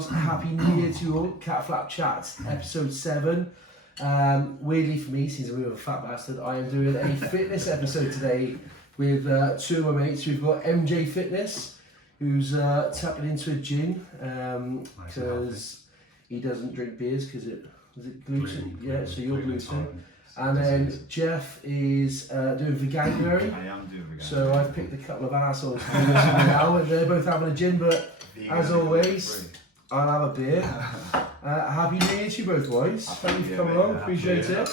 girls, happy new year to you all. Catflap Chats, episode 7. Weirdly for me, since I'm a bit of a fat bastard, I am doing a fitness episode today with two of my mates. We've got MJ Fitness, who's tucking into a gin because he doesn't drink beers because is it gluten? Yeah, so you're gluten. And then Geoff is doing veganuary. I am doing veganuary. So I've picked a couple of assholes to do this now, and they're both having a gin, but as always, I'll have a beer. Happy New Year to you both, boys. Thank you for coming along, appreciate it.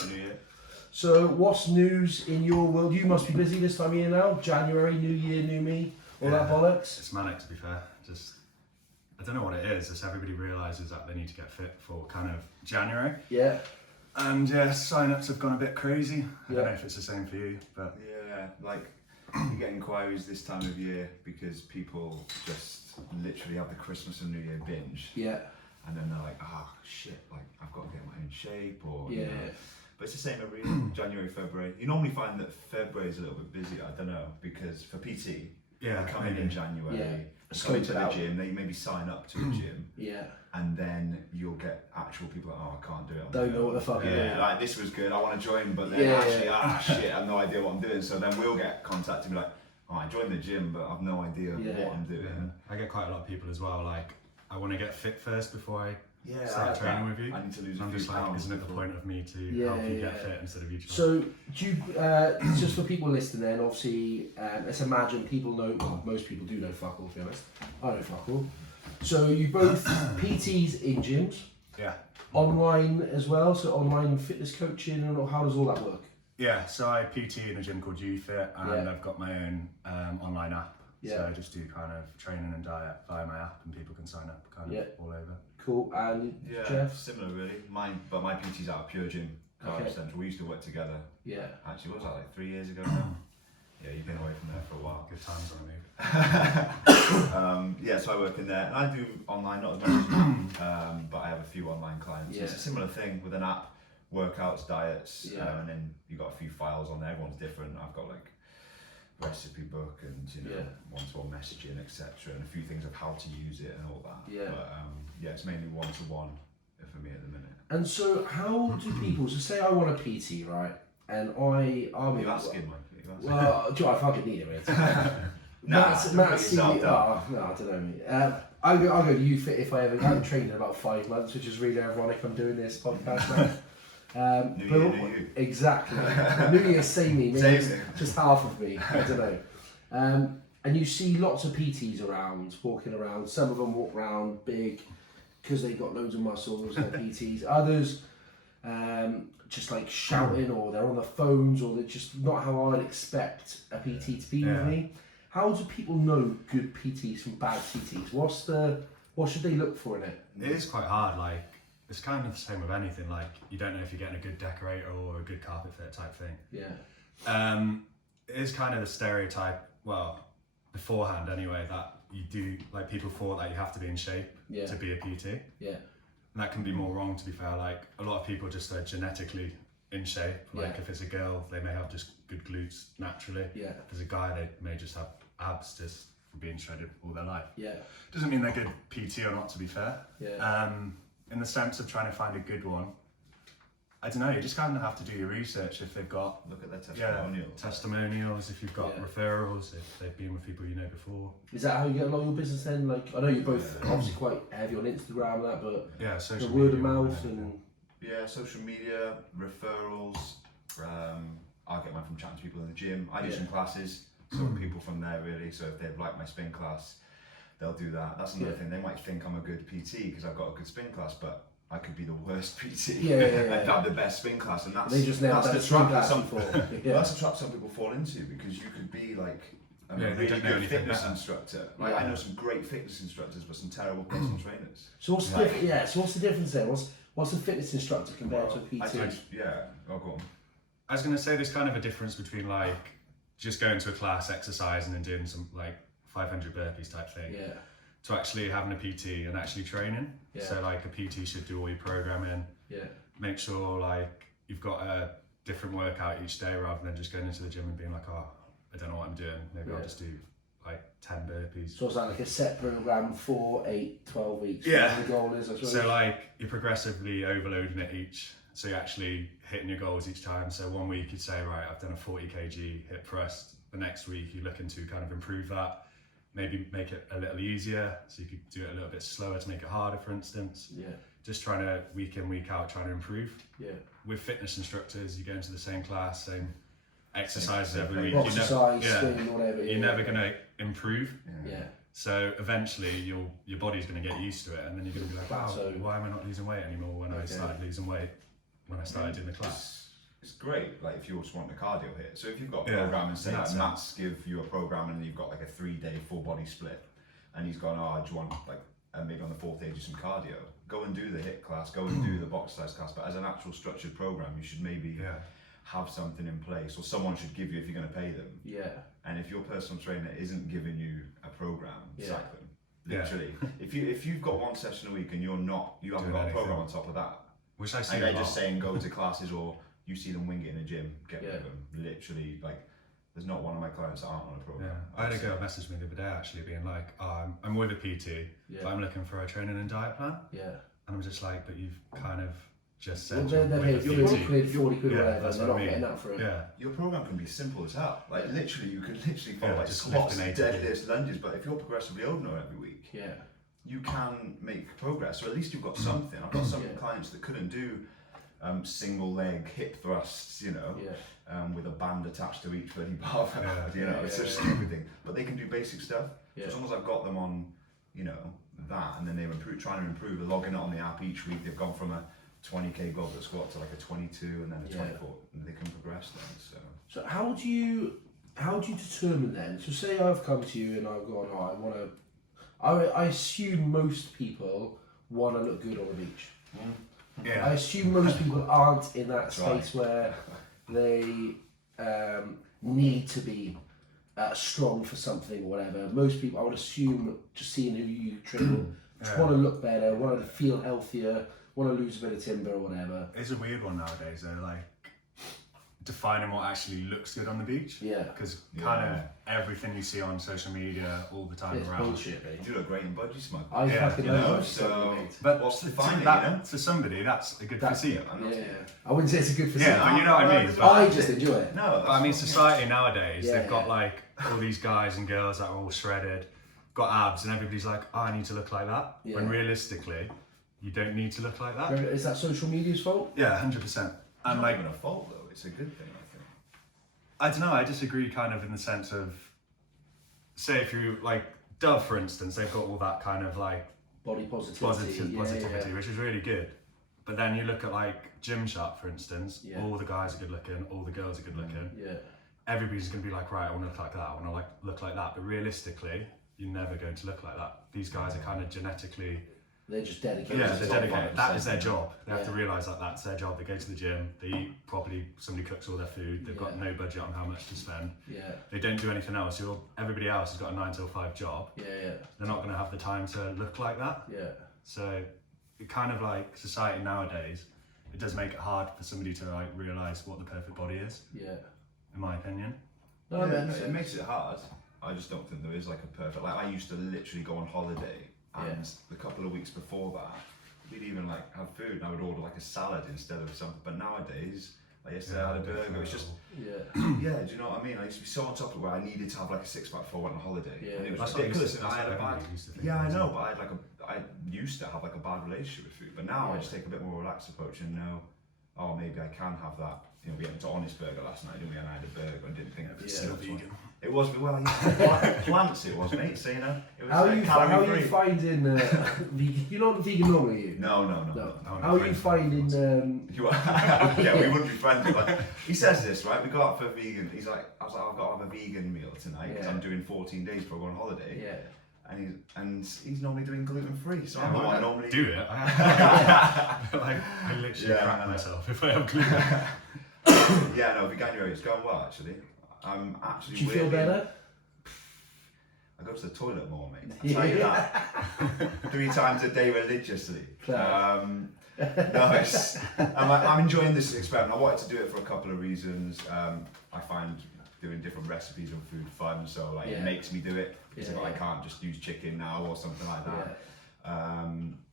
So what's news in your world? You must be busy this time of year now. January, New Year, New Me, all that bollocks. It's manic, to be fair. I don't know what it is, just everybody realises that they need to get fit for kind of January. Yeah. And yeah, sign-ups have gone a bit crazy. I don't know if it's the same for you, but... Yeah, like, you get inquiries this time of year because people just literally have the Christmas and New Year binge. Yeah. And then they're like, oh shit, like, I've got to get my own shape, or... Yeah. You know. But it's the same every January, February. You normally find that February is a little bit busier, I don't know, because for PT, they come in January, come into the gym, they maybe sign up to a gym. Yeah. And then you'll get actual people like, oh, I can't do it. Don't know what the fuck you're doing. Like, this was good, I want to join, but then shit, I have no idea what I'm doing. So then we'll get contacted and be like, oh, I joined the gym, but I've no idea what I'm doing. Yeah. I get quite a lot of people as well, like, I want to get fit first before I start training with you. I need to lose I'm just like, isn't it the point of me to help you get fit instead of you trying? So, do you, just for people listening then, obviously, let's imagine people know, well, most people do know fuck all, to be honest. I know fuck all. So you both PTs in gyms? Yeah. Online as well, so online fitness coaching, and how does all that work? Yeah, so I PT in a gym called Geoff, and I've got my own online app. So I just do kind of training and diet via my app, and people can sign up kind of all over. Cool. And Geoff? Similar really. My PT's out of Pure Gym, Cardiff Central. We used to work together. Yeah. Actually, what was that, like 3 years ago now? Yeah, you've been away from there for a while. Good times on me. So I work in there, and I do online, not as much as you, but I have a few online clients. It's a similar thing with an app, workouts, diets, and then you've got a few files on there. Everyone's different. I've got like recipe book and one-to-one messaging, etc., and a few things of how to use it and all that. Yeah. But it's mainly one-to-one for me at the minute. And so, how do people? So, say I want a PT, right? And I'm asking, Mike. Well, do I fucking need it, mate? Matt's no, I don't know, mate. I'll go to you fit if I ever. I haven't trained in about 5 months, which is really ironic. I'm doing this podcast now. New Year, new you. Exactly. New Year, same me, just half of me. I don't know. And you see lots of PTs around, walking around. Some of them walk around big because they've got loads of muscles. They're PTs. Others. Just like shouting, or they're on the phones, or they're just not how I'd expect a PT to be with me. How do people know good PTs from bad PTs? What should they look for in it? It is quite hard. Like, it's kind of the same with anything. Like, you don't know if you're getting a good decorator or a good carpet fit type thing. Yeah. It is kind of the stereotype. Well, beforehand anyway, that you do, like, people thought that you have to be in shape to be a PT. Yeah. And that can be more wrong, to be fair. Like, a lot of people just are genetically in shape. Like, if it's a girl, they may have just good glutes naturally. Yeah. If it's a guy, they may just have abs just from being shredded all their life. Yeah. Doesn't mean they're good PT or not, to be fair. Yeah. In the sense of trying to find a good one, I don't know, you just kind of have to do your research. If they've got... Look at their testimonials. Testimonials, if you've got referrals, if they've been with people you know before. Is that how you get a lot of your business then? Like, I know you're both obviously quite heavy on Instagram and that, but social the word of mouth and... Yeah, social media, referrals. I'll get mine from chatting to people in the gym. I do some classes, so people from there really. So if they've liked my spin class, they'll do that. That's another thing. They might think I'm a good PT because I've got a good spin class, but I could be the worst PT. I'd have the best spin class, and that's they just never that's the trap that that's the trap some people fall into, because you could be like a really good fitness instructor. Like, I know some great fitness instructors, but some terrible personal trainers. So what's the difference? So what's the difference there? What's a fitness instructor compared to a PT? Go on. I was going to say there's kind of a difference between like just going to a class, exercising and doing some like 500 burpees type thing, to actually having a PT and actually training. So like a PT should do all your programming, make sure like you've got a different workout each day rather than just going into the gym and being like, oh, I don't know what I'm doing, maybe I'll just do like 10 burpees. So it's like a set program, 4, 8, 12 weeks. Yeah. The goal is, I suppose. So like you're progressively overloading it each. So you're actually hitting your goals each time. So one week you'd say, right, I've done a 40 kg hip thrust. The next week you're looking to kind of improve that. Maybe make it a little easier. So you could do it a little bit slower to make it harder, for instance. Yeah. Just trying to week in, week out, trying to improve. Yeah. With fitness instructors, you go into the same class, same exercises every week. Exercise, spin, whatever. You're never going to improve. Yeah. So eventually your body's going to get used to it, and then you're going to be like, wow, why am I not losing weight anymore when I started losing weight when I started doing the class? It's great, like if you just want the cardio hit. So if you've got a program and say like Matt's give you a program and you've got like a 3-day full body split, and he's gone, oh, do you want like maybe on the 4th day do some cardio? Go and do the HIIT class, go and do the box size class. But as an actual structured program, you should maybe have something in place, or someone should give you if you're going to pay them. Yeah. And if your personal trainer isn't giving you a program, sack them. Literally. If you've got one session a week and you haven't got a program on top of that, which I see and they're just saying go to classes, or you see them wing it in a gym, get rid of them. Literally, like, there's not one of my clients that aren't on a program. I had a girl message me the other day actually being like, oh, I'm with a PT, but I'm looking for a training and diet plan. Yeah. And I'm just like, but you've kind of just said they're paid 40 quid, or whatever, that's they're what not I mean. getting that for it. Yeah. Your program can be simple as hell. Like literally, you can literally follow like squats, deadlifts, lunges, but if you're progressively over every week, you can make progress. So at least you've got something. I've got some clients that couldn't do single leg hip thrusts, you know, with a band attached to each bloody barbell, you know, it's just everything. But they can do basic stuff. So as long as I've got them on, you know, that, and then they're trying to improve, they're logging it on the app each week, they've gone from a 20k goblet squat to like a 22 and then a 24, and they can progress then. So how do you determine then? So say I've come to you and I've gone, oh, I want to. I assume most people want to look good on the beach. I assume most people aren't in that space where they need to be strong for something or whatever. Most people, I would assume, just seeing who you train, just want to look better, want to feel healthier, want to lose a bit of timber or whatever. It's a weird one nowadays though, like defining what actually looks good on the beach. Because kind of everything you see on social media all the time it's around. Bullshit, mate. You look great in budgie smug. I fucking know. But what's defining to somebody, that's a good physique. I wouldn't say it's a good physique. Yeah, but you know what I mean. I just enjoy it. No, but I mean, society nowadays, they've got like all these guys and girls that are all shredded, got abs, and everybody's like, oh, I need to look like that. When realistically, you don't need to look like that. Is that social media's fault? Yeah, 100%. And not even a fault though. It's a good thing, I think. I don't know. I disagree, kind of in the sense of, say, if you like Dove, for instance, they've got all that kind of like body positivity, which is really good. But then you look at like Gymshark, for instance. All the guys are good looking, all the girls are good looking. Everybody's going to be like, right, I want to look like that. I want to like look like that. But realistically, you're never going to look like that. These guys are kind of genetically. They're just dedicated. Yeah, they're dedicated. That is their job. They have to realise that that's their job. They go to the gym, they eat properly, somebody cooks all their food, they've got no budget on how much to spend. They don't do anything else. Everybody else has got a 9 till 5 job. They're not going to have the time to look like that. So it kind of like society nowadays, it does make it hard for somebody to like realise what the perfect body is. In my opinion. No, it makes it hard. I just don't think there is like a perfect, like I used to literally go on holiday. And the couple of weeks before that, we'd even like have food and I would order like a salad instead of something. But nowadays, like yesterday I had a burger, it's just, do you know what I mean? I used to be so on top of it where I needed to have like a 6-pack before I went on holiday. And it was ridiculous. And I had a bad, I know, but I used to have like a bad relationship with food. But now I just take a bit more relaxed approach and know, oh, maybe I can have that. You know, we went to Honest Burger last night, didn't we? And I had a burger and didn't think it was still vegan. It was, well, plants it was, mate, so you know, it was how are you finding vegan? You're not vegan normally, are you? No. How are you finding... Yeah, we wouldn't be friends. Like, he says this, right, we go out for vegan, I was like, I've got to have a vegan meal tonight, because I'm doing 14 days before I go on holiday. And he's normally doing gluten free, so I'm the one normally... Do it. I literally crap myself if I have gluten. No, Veganuary, it's going well, actually. I'm actually. Do you feel better? I go to the toilet more, mate. I'll tell you that. 3 times a day religiously. I'm enjoying this experiment. I wanted to do it for a couple of reasons. I find doing different recipes on Food Fun, so like it makes me do it because I can't just use chicken now or something like that.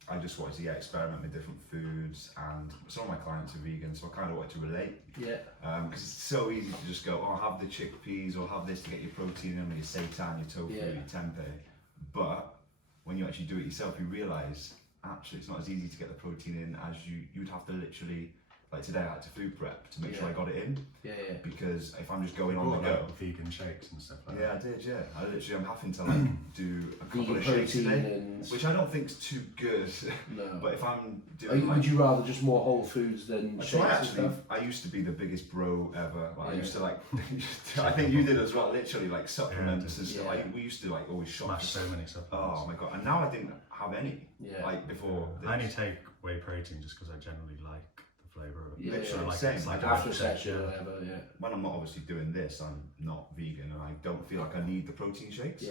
I just wanted to experiment with different foods, and some of my clients are vegan, so I kind of wanted to relate. Because it's so easy to just go, oh, have the chickpeas or have this to get your protein in, your seitan, your tofu, your tempeh. But when you actually do it yourself, you realise actually it's not as easy to get the protein in as you'd have to literally. Like today, I had to food prep to make sure I got it in. Because if I'm just going on the go, vegan shakes and stuff like that. Yeah, I did. Yeah, I'm having to like do a couple of shakes today, which I don't think is too good. No. But if I'm doing, would you rather just more whole foods than shakes and stuff? I used to be the biggest bro ever. Like, I used to like. I think you did as well. Literally like supplements and stuff. We used to like always shop so many supplements. Oh my god! And now I didn't have any. Like before. I only take whey protein just because I generally like flavour of it. Literally like same. Like after section or whatever, When I'm not obviously doing this, I'm not vegan and I don't feel like I need the protein shakes.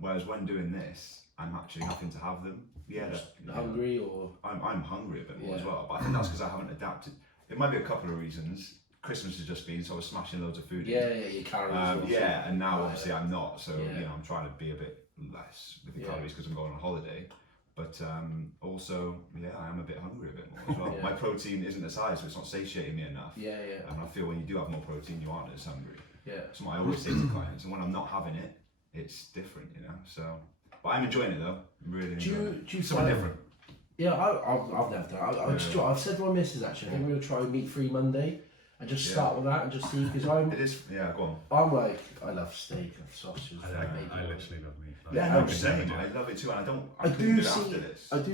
Whereas when doing this, I'm actually having to have them. Hungry or? I'm hungry a bit more as well, but I think that's because I haven't adapted. It might be a couple of reasons. Christmas has just been, so I was smashing loads of food. Your calories. And now obviously I'm not, so I'm trying to be a bit less with the calories because I'm going on holiday. But also, I am a bit hungry a bit more as well. My protein isn't as high, so it's not satiating me enough. And I feel when you do have more protein, you aren't as hungry. That's what I always say to clients. And when I'm not having it, it's different, So, but I'm enjoying it though. I'm really enjoying it. Do you something find, different? Yeah, I've never done it. I've said to my missus actually, I think we're going to try meat-free Monday. And just start with that and just see, because It is, go on. I'm like, I love steak and sausages. I literally love meat. Same. I love it too, and I do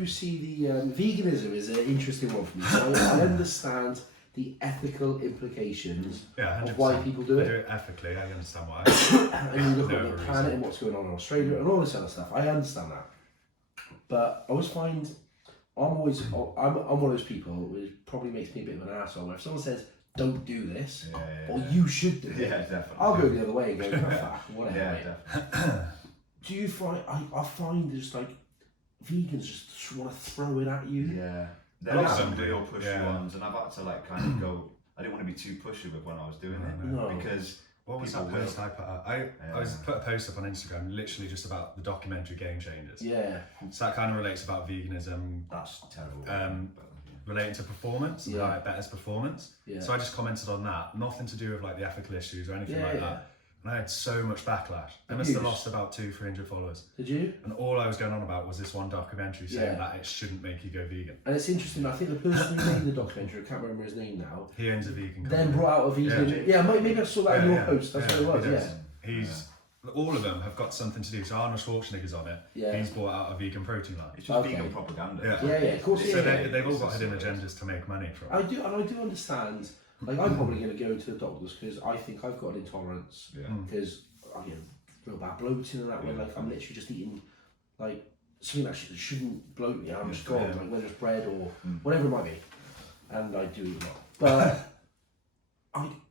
see the veganism is an interesting one for me. So I understand the ethical implications of why people do it. They do it ethically. I understand why. And you look at the planet and what's going on in Australia and all this other stuff. I understand that, but I always find I'm one of those people which probably makes me a bit of an asshole. Where if someone says, don't do this, or you should do it. Definitely. I'll go the other way and go, whatever. Yeah, definitely. Do you find, I find just like, vegans just want to throw it at you. Yeah. There are some real pushy ones, and I've had to like kind of go, I didn't want to be too pushy with when I was doing it. Because what was that post I put up? I put a post up on Instagram literally just about the documentary Game Changers. So that kind of relates about veganism. That's terrible. Relating to performance and how it betters performance. So I just commented on that, nothing to do with like the ethical issues or anything like that. And I had so much backlash. I must have lost about 200-300 followers. Did you? And all I was going on about was this one documentary saying that it shouldn't make you go vegan. And it's interesting, I think the person who made the documentary, I can't remember his name now. He owns a vegan company. Then brought out a vegan. Maybe I saw that in your post. That's what it was. He's all of them have got something to do. So Arnold Schwarzenegger's on it. He's brought out a vegan protein line. It's just vegan propaganda. Of course. So they've all got hidden agendas to make money from it. I do understand. Like I'm probably going to go to the doctors because I think I've got an intolerance. Because I get real bad bloating and that way. Like I'm literally just eating like something that shouldn't bloat me. I'm just gone. Like whether it's bread or whatever it might be, and I do eat a lot. But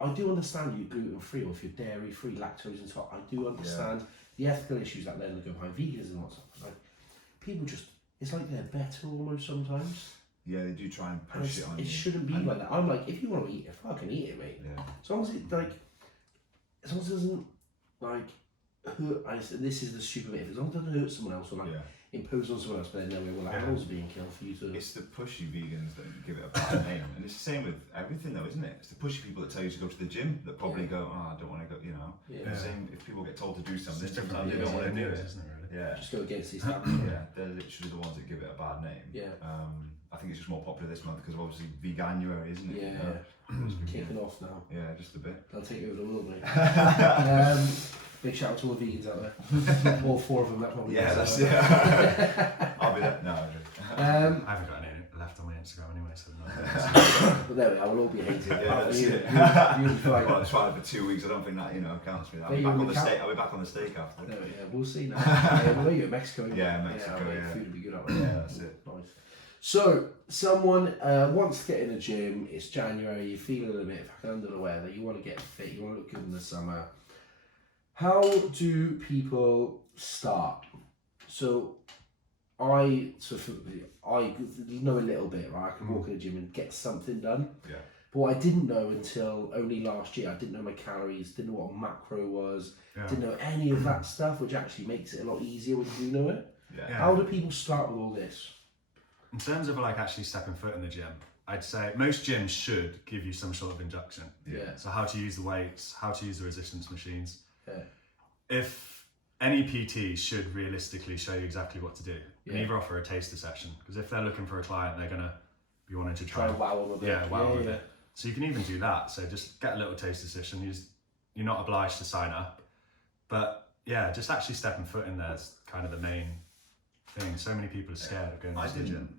I do understand you gluten free or if you're dairy free, lactose and so on. I do understand the ethical issues that then go behind veganism and what's like people just it's like they're better almost sometimes. Yeah, they do try and push it on you. It shouldn't be like that. I'm like, if you want to eat it, fucking eat it, mate. As long as it doesn't like hurt. This is the stupid bit. As long as it doesn't hurt someone else or like impose on someone else, but then no, animals are being killed for you to. It's the pushy vegans that give it a bad name, and it's the same with everything, though, isn't it? It's the pushy people that tell you to go to the gym that probably go, I don't want to go. Same if people get told to do something, sometimes they don't want to do it. Isn't it, really? Just go against the establishment. They're literally the ones that give it a bad name. I think it's just more popular this month because of obviously Veganuary, isn't it? It's kicking off now. Yeah, just a bit. They'll take over the world, mate. Big shout out to all the vegans out there. All 4 of them, that probably. That's it. I'll be there. No, I haven't got any left on my Instagram anyway, so no. But there we are, we'll all be hated. That's it. Well, I tried it for 2 weeks. I don't think that counts for me. I'll be back on the steak after. We'll see now. Well, you're in Mexico. Mexico. Food will be good out there. Yeah, that's it. Nice. So, someone wants to get in the gym, it's January, you're feeling a bit fucking under the weather, you want to get fit, you want to look good in the summer. How do people start? So, I know a little bit, right? I can walk in the gym and get something done. But what I didn't know until only last year, I didn't know my calories, didn't know what a macro was, didn't know any of that stuff, which actually makes it a lot easier when you do know it. Yeah. How do people start with all this? In terms of like actually stepping foot in the gym, I'd say most gyms should give you some sort of induction. Yeah. So how to use the weights, how to use the resistance machines. Yeah. If any PT should realistically show you exactly what to do, and either offer a taster session, because if they're looking for a client, they're gonna be wanting to try wow them a bit. Yeah, wow with it. So you can even do that. So just get a little taster session. You're not obliged to sign up, but yeah, just actually stepping foot in there is kind of the main thing. So many people are scared of going to the gym.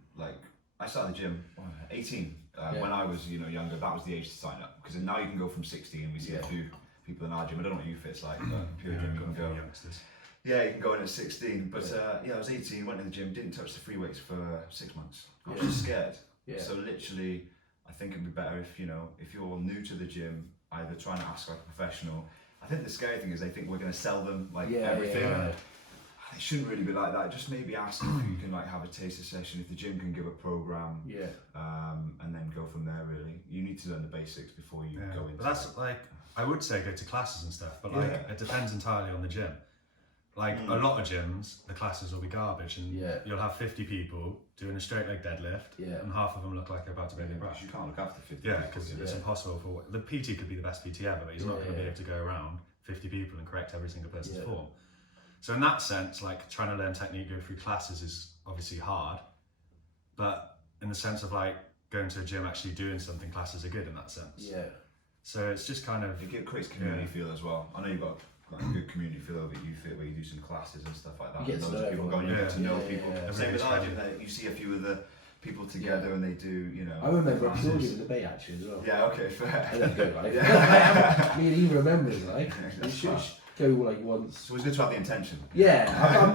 I started the gym 18 when I was younger. That was the age to sign up, because now you can go from 16. We see a few people in our gym. I don't know what you fit's like, but pure gym you can go. Youngsters. Yeah, you can go in at 16. But I was 18, went to the gym, didn't touch the free weights for 6 months. I was just scared. Yeah. So literally, I think it'd be better if if you're new to the gym, either try and ask like a professional. I think the scary thing is they think we're going to sell them everything. Yeah. It shouldn't really be like that. Just maybe ask if you can have a taster session, if the gym can give a program, and then go from there. Really, you need to learn the basics before you go into. But that's I would say go to classes and stuff, but it depends entirely on the gym. A lot of gyms, the classes will be garbage, and you'll have 50 people doing a straight leg deadlift, and half of them look like they're about to break their back. You can't look after 50. Yeah, because it's impossible for the PT could be the best PT ever, but he's not going to be able to go around 50 people and correct every single person's form. So in that sense, trying to learn technique, go through classes is obviously hard, but in the sense of going to a gym, actually doing something, classes are good in that sense. Yeah. So it's just kind of it creates community feel as well. I know you've got a good community feel over at UFit where you do some classes and stuff like that. You get to know people. You get to know people. Same with our gym, you see a few of the people together and they do, I remember a pure gym debate actually as well. Yeah, okay, fair. I don't go, me and Eva remembers, you should go once. So it's good to have the intention. Yeah,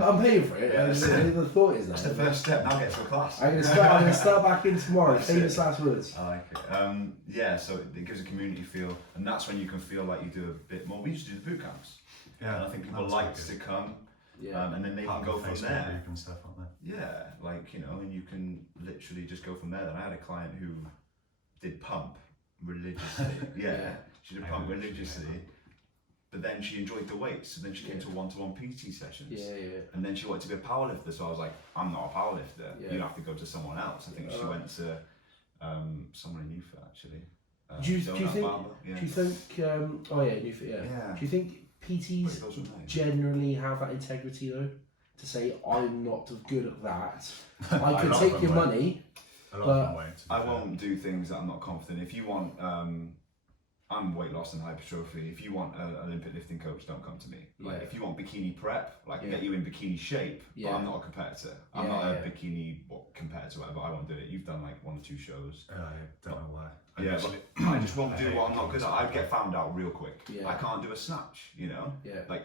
I'm paying for it. The thought is that's the first step. Now get to a class. I'm gonna start back in tomorrow. Famous last words. I like it. So it gives a community feel, and that's when you can feel like you do a bit more. We used to do the boot camps. Yeah, and I think people like to come. Yeah, and then they can go from there. Group and stuff, aren't they? Yeah, and you can literally just go from there. Then I had a client who did pump religiously. She did pump religiously. But then she enjoyed the weights, so then she came to one-to-one PT sessions. And then she wanted to be a powerlifter, so I was like, I'm not a powerlifter. You have to go to someone else. I think she went to someone in UFA actually. Do you think? Do you think PTs generally have that integrity though? To say I'm not good at that. I could take your money, but I won't do things that I'm not confident. If you want. I'm weight loss and hypertrophy. If you want an Olympic lifting coach, don't come to me. If you want bikini prep, get you in bikini shape, but I'm not a competitor. I'm not a bikini competitor, whatever. I won't do it. You've done 1 or 2 shows. I don't know why. I just won't do what I'm not good at. I'd get found out real quick. I can't do a snatch,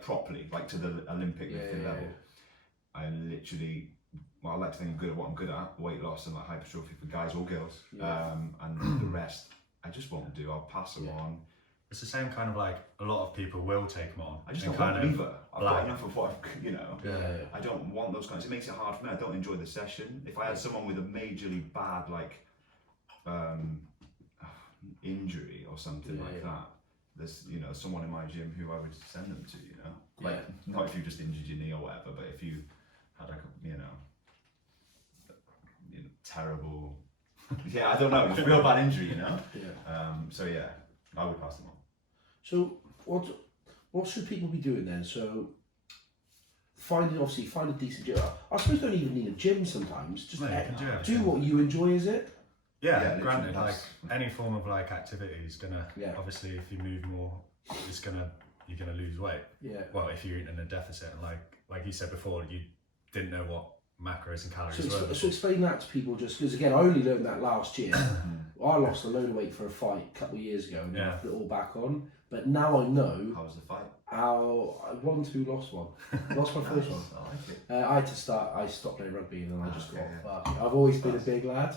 properly, to the Olympic lifting level. I literally, I like to think I'm good at what I'm good at, weight loss and hypertrophy for guys or girls, and the rest. I just won't do. I'll pass them on. It's the same kind of a lot of people will take them on. I just don't want either. I've got enough of what I don't want those kinds. It makes it hard for me. I don't enjoy the session. If I had someone with a majorly bad injury or something like that, there's someone in my gym who I would send them to. Not if you just injured your knee or whatever, but if you had terrible. I don't know. It's a real bad injury, I would pass them on. So what should people be doing then? So find a decent gym. I suppose you don't even need a gym sometimes. Just do what you enjoy. Is it? Yeah, granted, any form of activity is gonna obviously if you move more, you're gonna lose weight. Yeah. Well, if you're eating in a deficit, and like you said before, you didn't know what macros and calories were. So explain that to people, just because again I only learned that last year. I lost a load of weight for a fight a couple of years ago and I put it all back on, but now I know. How was the fight? How I won 2, lost 1. Lost my first one. I stopped playing rugby and then I just got fucked. I've always been a big lad.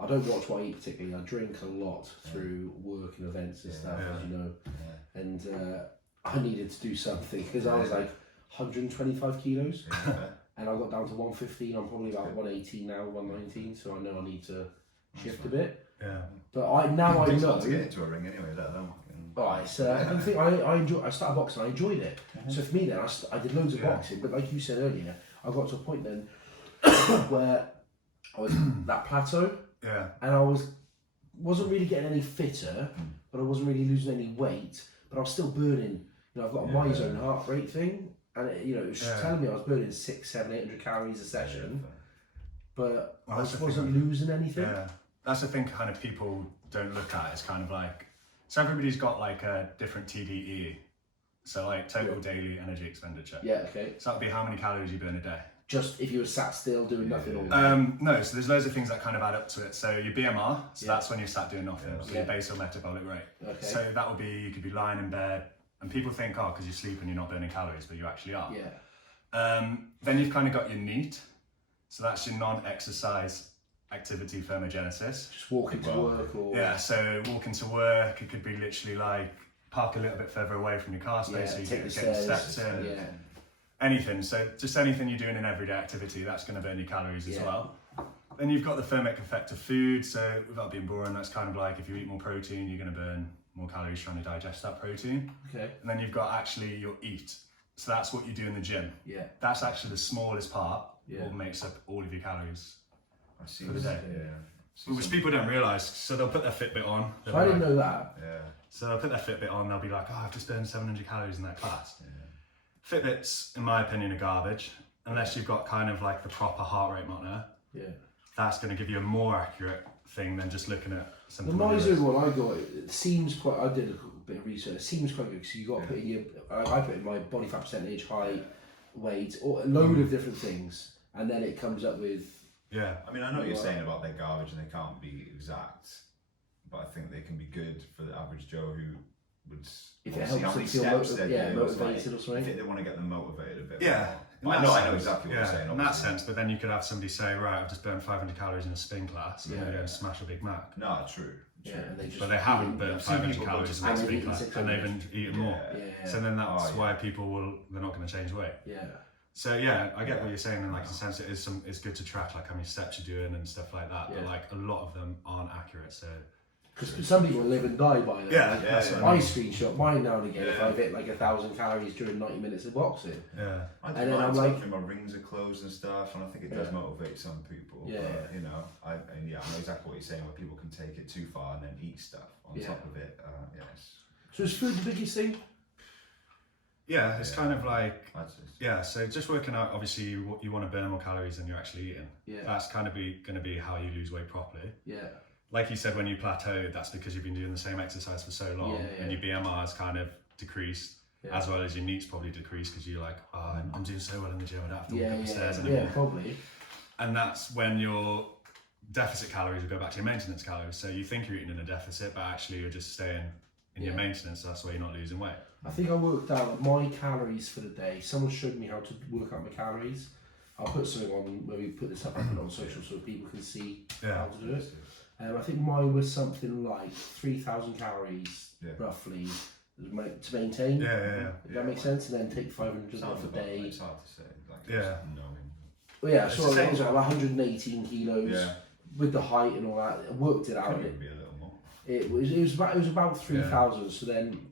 I don't watch what I eat particularly. I drink a lot through work and events and stuff, as you know. And I needed to do something because I was 125 kilos. And I got down to 115. I'm probably about 118 now, 119. So I know I need to shift a bit. Yeah. But I know. To get into a ring anyway, let alone. Right, so I think I started boxing. I enjoyed it. So for me then, I did loads of boxing. But like you said earlier, I got to a point then where I was that plateau. Yeah. And I wasn't really getting any fitter, but I wasn't really losing any weight. But I was still burning. You know, I've got a my zone heart rate thing, and it was telling me I was burning 600, 700, 800 calories a session. But I just wasn't losing anything. Yeah. That's the thing. Kind of people don't look at. It's kind of like. So everybody's got like a different TDE, so like total daily energy expenditure. Yeah, okay. So that'd be how many calories you burn a day. Just if you were sat still doing nothing all day? No, so there's loads of things that kind of add up to it. So your BMR, so that's when you're sat doing nothing, so your basal metabolic rate. Okay. So that would be, you could be lying in bed, and people think, oh, because you're sleeping you're not burning calories, but you actually are. Yeah. Then you've kind of got your NEAT, so that's your non-exercise activity thermogenesis. Just walking to work or... Yeah, so walking to work, it could be literally like park a little bit further away from your car space so you get the steps in. Yeah. Anything, so just anything you're doing in everyday activity, that's going to burn your calories as well. Then you've got the thermic effect of food, so without being boring, that's kind of like if you eat more protein, you're going to burn more calories trying to digest that protein. Okay. And then you've got actually your eat, so that's what you do in the gym. Yeah. That's actually the smallest part, what makes up all of your calories. I see. For the day. Yeah. Which people don't realise, so they'll put their Fitbit on. I didn't know that. Yeah. So they'll put their Fitbit on, they'll be like, oh, I've just burned 700 calories in that class. Yeah. Fitbits, in my opinion, are garbage, unless you've got kind of like the proper heart rate monitor. Yeah. That's going to give you a more accurate thing than just looking at something. The MyZone one I got, it seems quite, I did a bit of research, it seems quite good because you got to put in your, I put in my body fat percentage, height, weight, or a load of different things, and then it comes up with... Yeah, I mean, I know what you're saying about they're garbage and they can't be exact, but I think they can be good for the average Joe who would if it helps them feel motivated or something. I think they want to get them motivated a bit. Yeah, more. I know exactly what you're saying. In that sense, but then you could have somebody say, right, I've just burned 500 calories in a spin class, and then go and smash a Big Mac. No, true. Yeah, but they haven't burnt 500 calories in a spin class, and they've been eating more. So then that's why people they're not going to change weight. Yeah. So yeah, I get what you're saying, and like in a sense, it's good to track like how many steps you're doing and stuff like that. But like a lot of them aren't accurate. So because some people live and die by that. Yeah, that's what I mean. Screenshot mine now and again if I've hit like 1,000 calories during 90 minutes of boxing. Yeah. And then I'm like, my rings are closed and stuff, and I think it does motivate some people. Yeah. But, you know, I know exactly what you're saying, where people can take it too far and then eat stuff on top of it. Yes. So is food the biggest thing? Yeah, it's kind of like, so just working out, obviously you want to burn more calories than you're actually eating. Yeah. That's kind of going to be how you lose weight properly. Yeah. Like you said, when you plateaued, that's because you've been doing the same exercise for so long and your BMR has kind of decreased, as well as your NEAT's probably decreased because you're like, oh, I'm doing so well in the gym, I don't have to walk up the stairs anymore. Yeah, probably. And that's when your deficit calories will go back to your maintenance calories. So you think you're eating in a deficit, but actually you're just staying in your maintenance, so that's why you're not losing weight. I think I worked out my calories for the day. Someone showed me how to work out my calories. I'll put something on when we put this up on social so people can see how to do it. I think mine was something like 3,000 calories roughly to maintain. Does that make sense? And then take 500 off a day. It's hard to say. Well, yeah, so I was like 118 kilos with the height and all that. I worked it out. Could be a little more. It was about 3,000. So then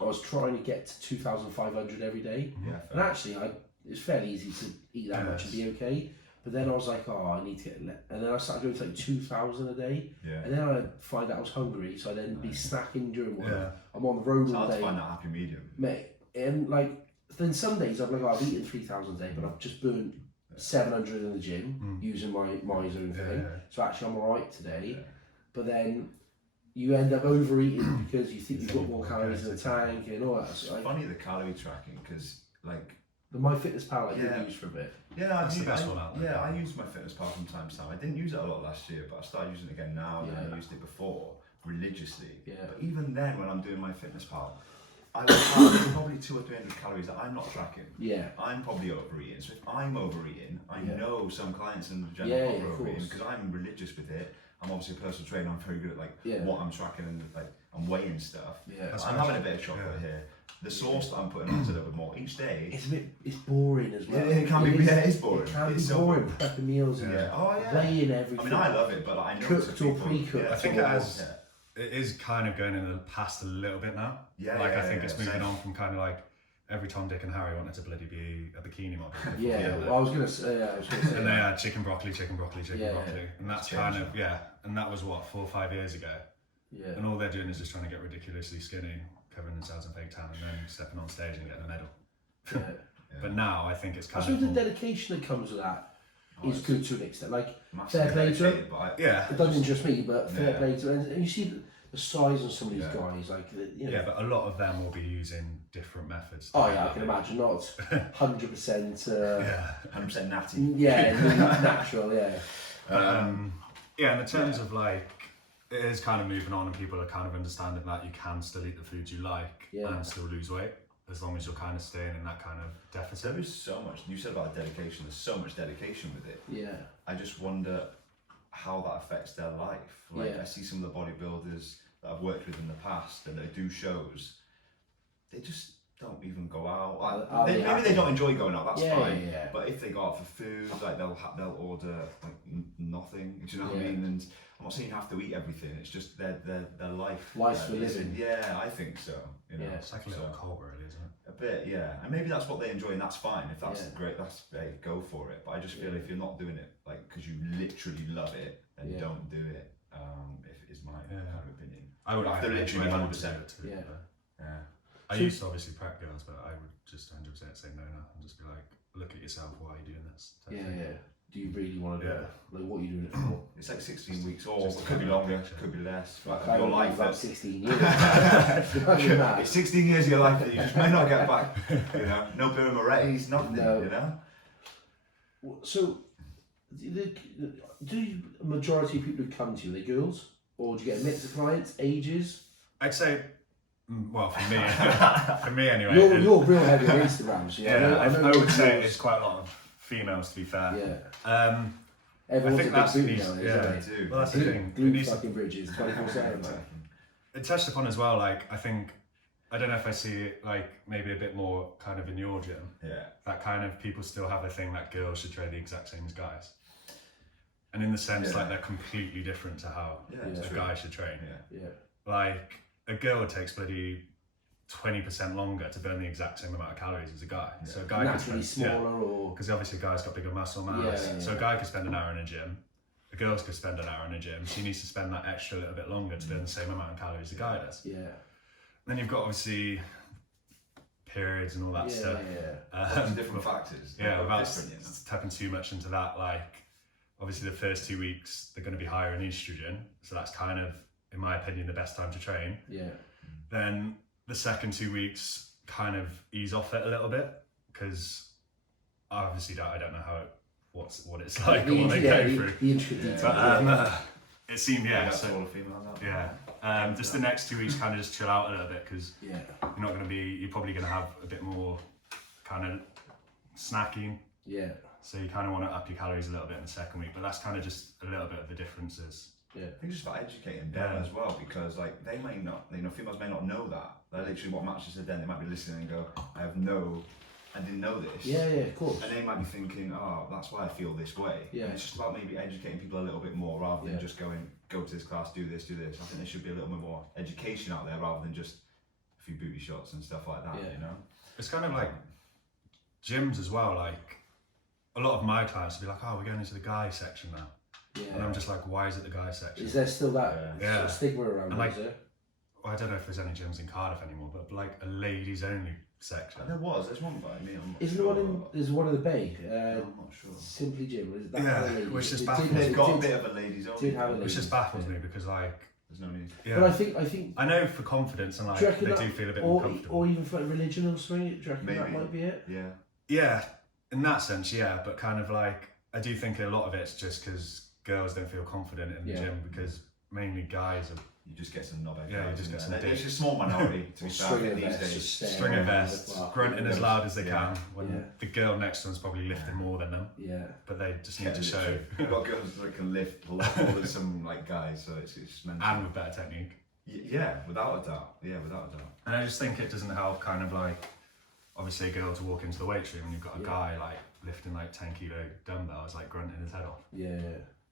I was trying to get to 2,500 every day. And actually, it's fairly easy to eat that much and be okay. But then I was like, oh, I need to get and then I started going to like 2,000 a day. And then I find out I was hungry, so I then be snacking during work. I'm on the road all day. It's hard to find that happy medium. Mate, and like then some days I'm like, oh, I've eaten 3,000 a day, but I've just burnt 700 in the gym using my zone thing. So actually I'm alright today. But then you end up overeating because you think you've got more calories in the tank and all that. It's funny the calorie tracking because like the MyFitnessPal I did use for a bit. That's the best one out there. I use MyFitnessPal from time to time. I didn't use it a lot last year, but I started using it again now, and I used it before religiously. But even then, when I'm doing MyFitnessPal, there's probably 200 or 300 calories that I'm not tracking. I'm probably overeating. So if I'm overeating, I know some clients in the general are overeating because I'm religious with it. I'm obviously a personal trainer. I'm very good at like what I'm tracking and like I'm weighing stuff. Yeah, I'm having a bit of chocolate here. The sauce that I'm putting on is a little bit more each day. It's boring as well. It can be. Yeah, it's boring. It can it's be boring. Prepping meals and weighing everything. I mean, I love it, but I know cooked or pre-cooked. I think it is kind of going in the past a little bit now. I think it's moving on from kind of like every Tom, Dick and Harry wanted to bloody be a bikini model. Well, I was gonna say. And they had chicken broccoli, and that's kind of and that was what 4 or 5 years ago. Yeah. And all they're doing is just trying to get ridiculously skinny, covering themselves in fake tan, and then stepping on stage and getting a medal. But now I think it's kind of the dedication that comes with that is good to an extent. Like fair play to them. It doesn't interest me, but fair play to them. And you see the size of some of these guys, like but a lot of them will be using different methods. I can imagine not 100%. 100% natty. Natural. And in terms of like, it is kind of moving on, and people are kind of understanding that you can still eat the foods you like and still lose weight, as long as you're kind of staying in that kind of deficit. There is so much, you said about dedication, there's so much dedication with it. Yeah. I just wonder how that affects their life. Like I see some of the bodybuilders that I've worked with in the past and they do shows, they just don't even go out. Maybe they don't enjoy going out, that's fine. But if they go out for food, like they'll order like nothing, do you know what I mean? And I'm not saying you have to eat everything, it's just their life. Life's for living. Yeah, I think so. You know? It's like a little cult really, isn't it? A bit, and maybe that's what they enjoy, and that's fine. If that's great, go for it. But I just feel if you're not doing it like because you literally love it, then don't do it. If is my kind of opinion. I would have to literally 100%. I used to obviously prep girls, but I would just 100% say no now and just be like, look at yourself, why are you doing this? Do you really want to do it? Like, what are you doing it for? It's like 16 weeks, or it could be longer, could be less. Like your life, about 16 years. It's 16 years of your life that you just may not get back. You know, no Birra Moretti's, nothing. No. You know. So, do you, a majority of people who come to you, are they girls, or do you get a mix of clients, ages? I'd say, well, for me anyway. You're real heavy on Instagram, so I would say it's quite a lot of females, to be fair. Everyone's I think a big that's booty nowadays, do. Well, that's the thing. Glue fucking bridges, 24/7. It touched upon as well, like, I don't know if I see it like maybe a bit more kind of in your gym. That kind of people still have a thing that girls should train the exact same as guys. And in the sense, like, they're completely different to how a guy should train. Like, a girl takes bloody 20% longer to burn the exact same amount of calories as a guy. So a guy naturally smaller, or because obviously a guy's got bigger muscle mass. So a guy could spend an hour in a gym. A girl could spend an hour in a gym. She needs to spend that extra little bit longer to burn the same amount of calories a guy does. Then you've got obviously periods and all that stuff. Different factors. Without tapping too much into that, like, obviously the first 2 weeks they're going to be higher in estrogen, so that's kind of, in my opinion, the best time to train. Then the second 2 weeks kind of ease off it a little bit, because obviously I don't know what it's like or what they go through. The intricate details. But it seemed that's all a female now. just the next 2 weeks kind of just chill out a little bit, because you're probably going to have a bit more kind of snacking. So you kind of want to up your calories a little bit in the second week, but that's kind of just a little bit of the differences. I think it's just about educating them as well, because like they may not, females may not know that. Like literally what Matt just said then, they might be listening and go, I didn't know this. Of course. And they might be thinking, oh, that's why I feel this way. And it's just about maybe educating people a little bit more, rather than just going, go to this class, do this. I think there should be a little bit more education out there, rather than just a few booty shots and stuff like that, you know? It's kind of like gyms as well, like a lot of my clients will be like, oh, we're going into the guy section now. And I'm just like, why is it the guy section? Is there still that sort of stigma around it? Like, well, I don't know if there's any gyms in Cardiff anymore, but like a ladies only section. There's one by me. Isn't there one in? There's one in the Bay. I'm not sure. Simply Gym. Is that which just baffles me. It's got a bit of a ladies only. Which just baffles me, because like there's no need. But I think I know for confidence and like they do feel a bit more comfortable. Or even for like religion or something. Do you reckon that might be it? Yeah, in that sense, but kind of like I do think a lot of it's just because girls don't feel confident in the gym, because mainly guys are you just get some knobhead Yeah, you guys just in get there. some It's a small minority, to be fair, these days. Stringer vests, grunting as loud as they can when Yeah. the girl next to them's probably lifting more than them. Yeah. But they just need to show. You've got girls that can lift a lot more than some like guys, so it's mental. And with better technique. Yeah, without a doubt. Yeah, without a doubt. And I just think it doesn't help kind of like, obviously a girl to walk into the weight room and you've got a guy like lifting like 10 kilo dumbbells, like grunting his head off. Yeah,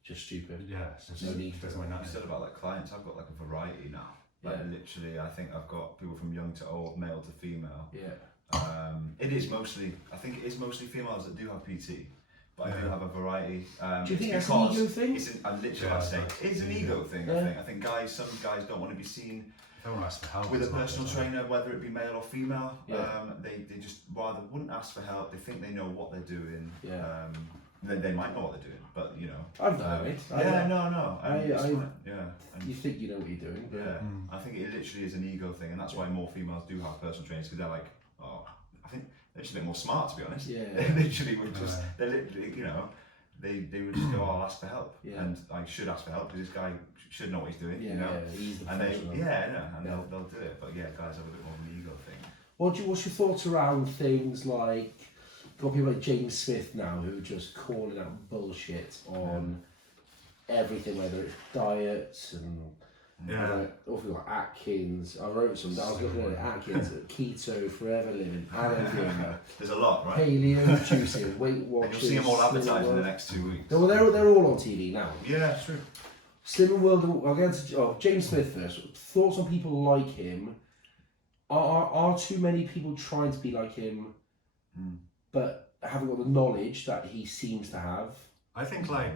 just stupid. Yeah, it's just No need for doesn't it. make You said about like clients, I've got like a variety now. Like Yeah. literally, I think I've got people from young to old, male to female. Yeah. It is mostly, I think it is mostly females that do have PT, but I do have a variety. Do you think that's an ego thing? I literally I'd say it's an ego thing. Yeah. I think some guys don't want to be seen They don't want to ask for help with a as well, personal as well. trainer, whether it be male or female. Yeah. They just rather wouldn't ask for help. They think they know what they're doing. Yeah. They might know what they're doing, but you know. I've done it. No. It's fine. Yeah. And You think you know what you're doing. But yeah, I think it literally is an ego thing, and that's why more females do have personal trainers, because they're like, oh, I think they're just a bit more smart, to be honest. Yeah. They literally would just, they literally, you know, they would just go, oh, I'll ask for help, Yeah. and I should ask for help because this guy should know what he's doing, Yeah, you know. yeah, he's the And they, professional. and Yeah. they'll do it, but yeah, guys have a bit more of an ego thing. What's your thoughts around things like, got people like James Smith now who are just calling out bullshit on everything, whether it's diets and awful like Atkins. I wrote some. I was looking at Atkins, keto, forever living, anaerobic, There's a lot, right? paleo, juicing, Weight And Watchers. you'll see them all advertised in the Slim next 2 weeks. World. Well, they're all on TV now. Yeah, it's true. Slim and World. I'll get to James Smith first. Thoughts on people like him? Are too many people trying to be like him, but haven't got the knowledge that he seems to have? I think like,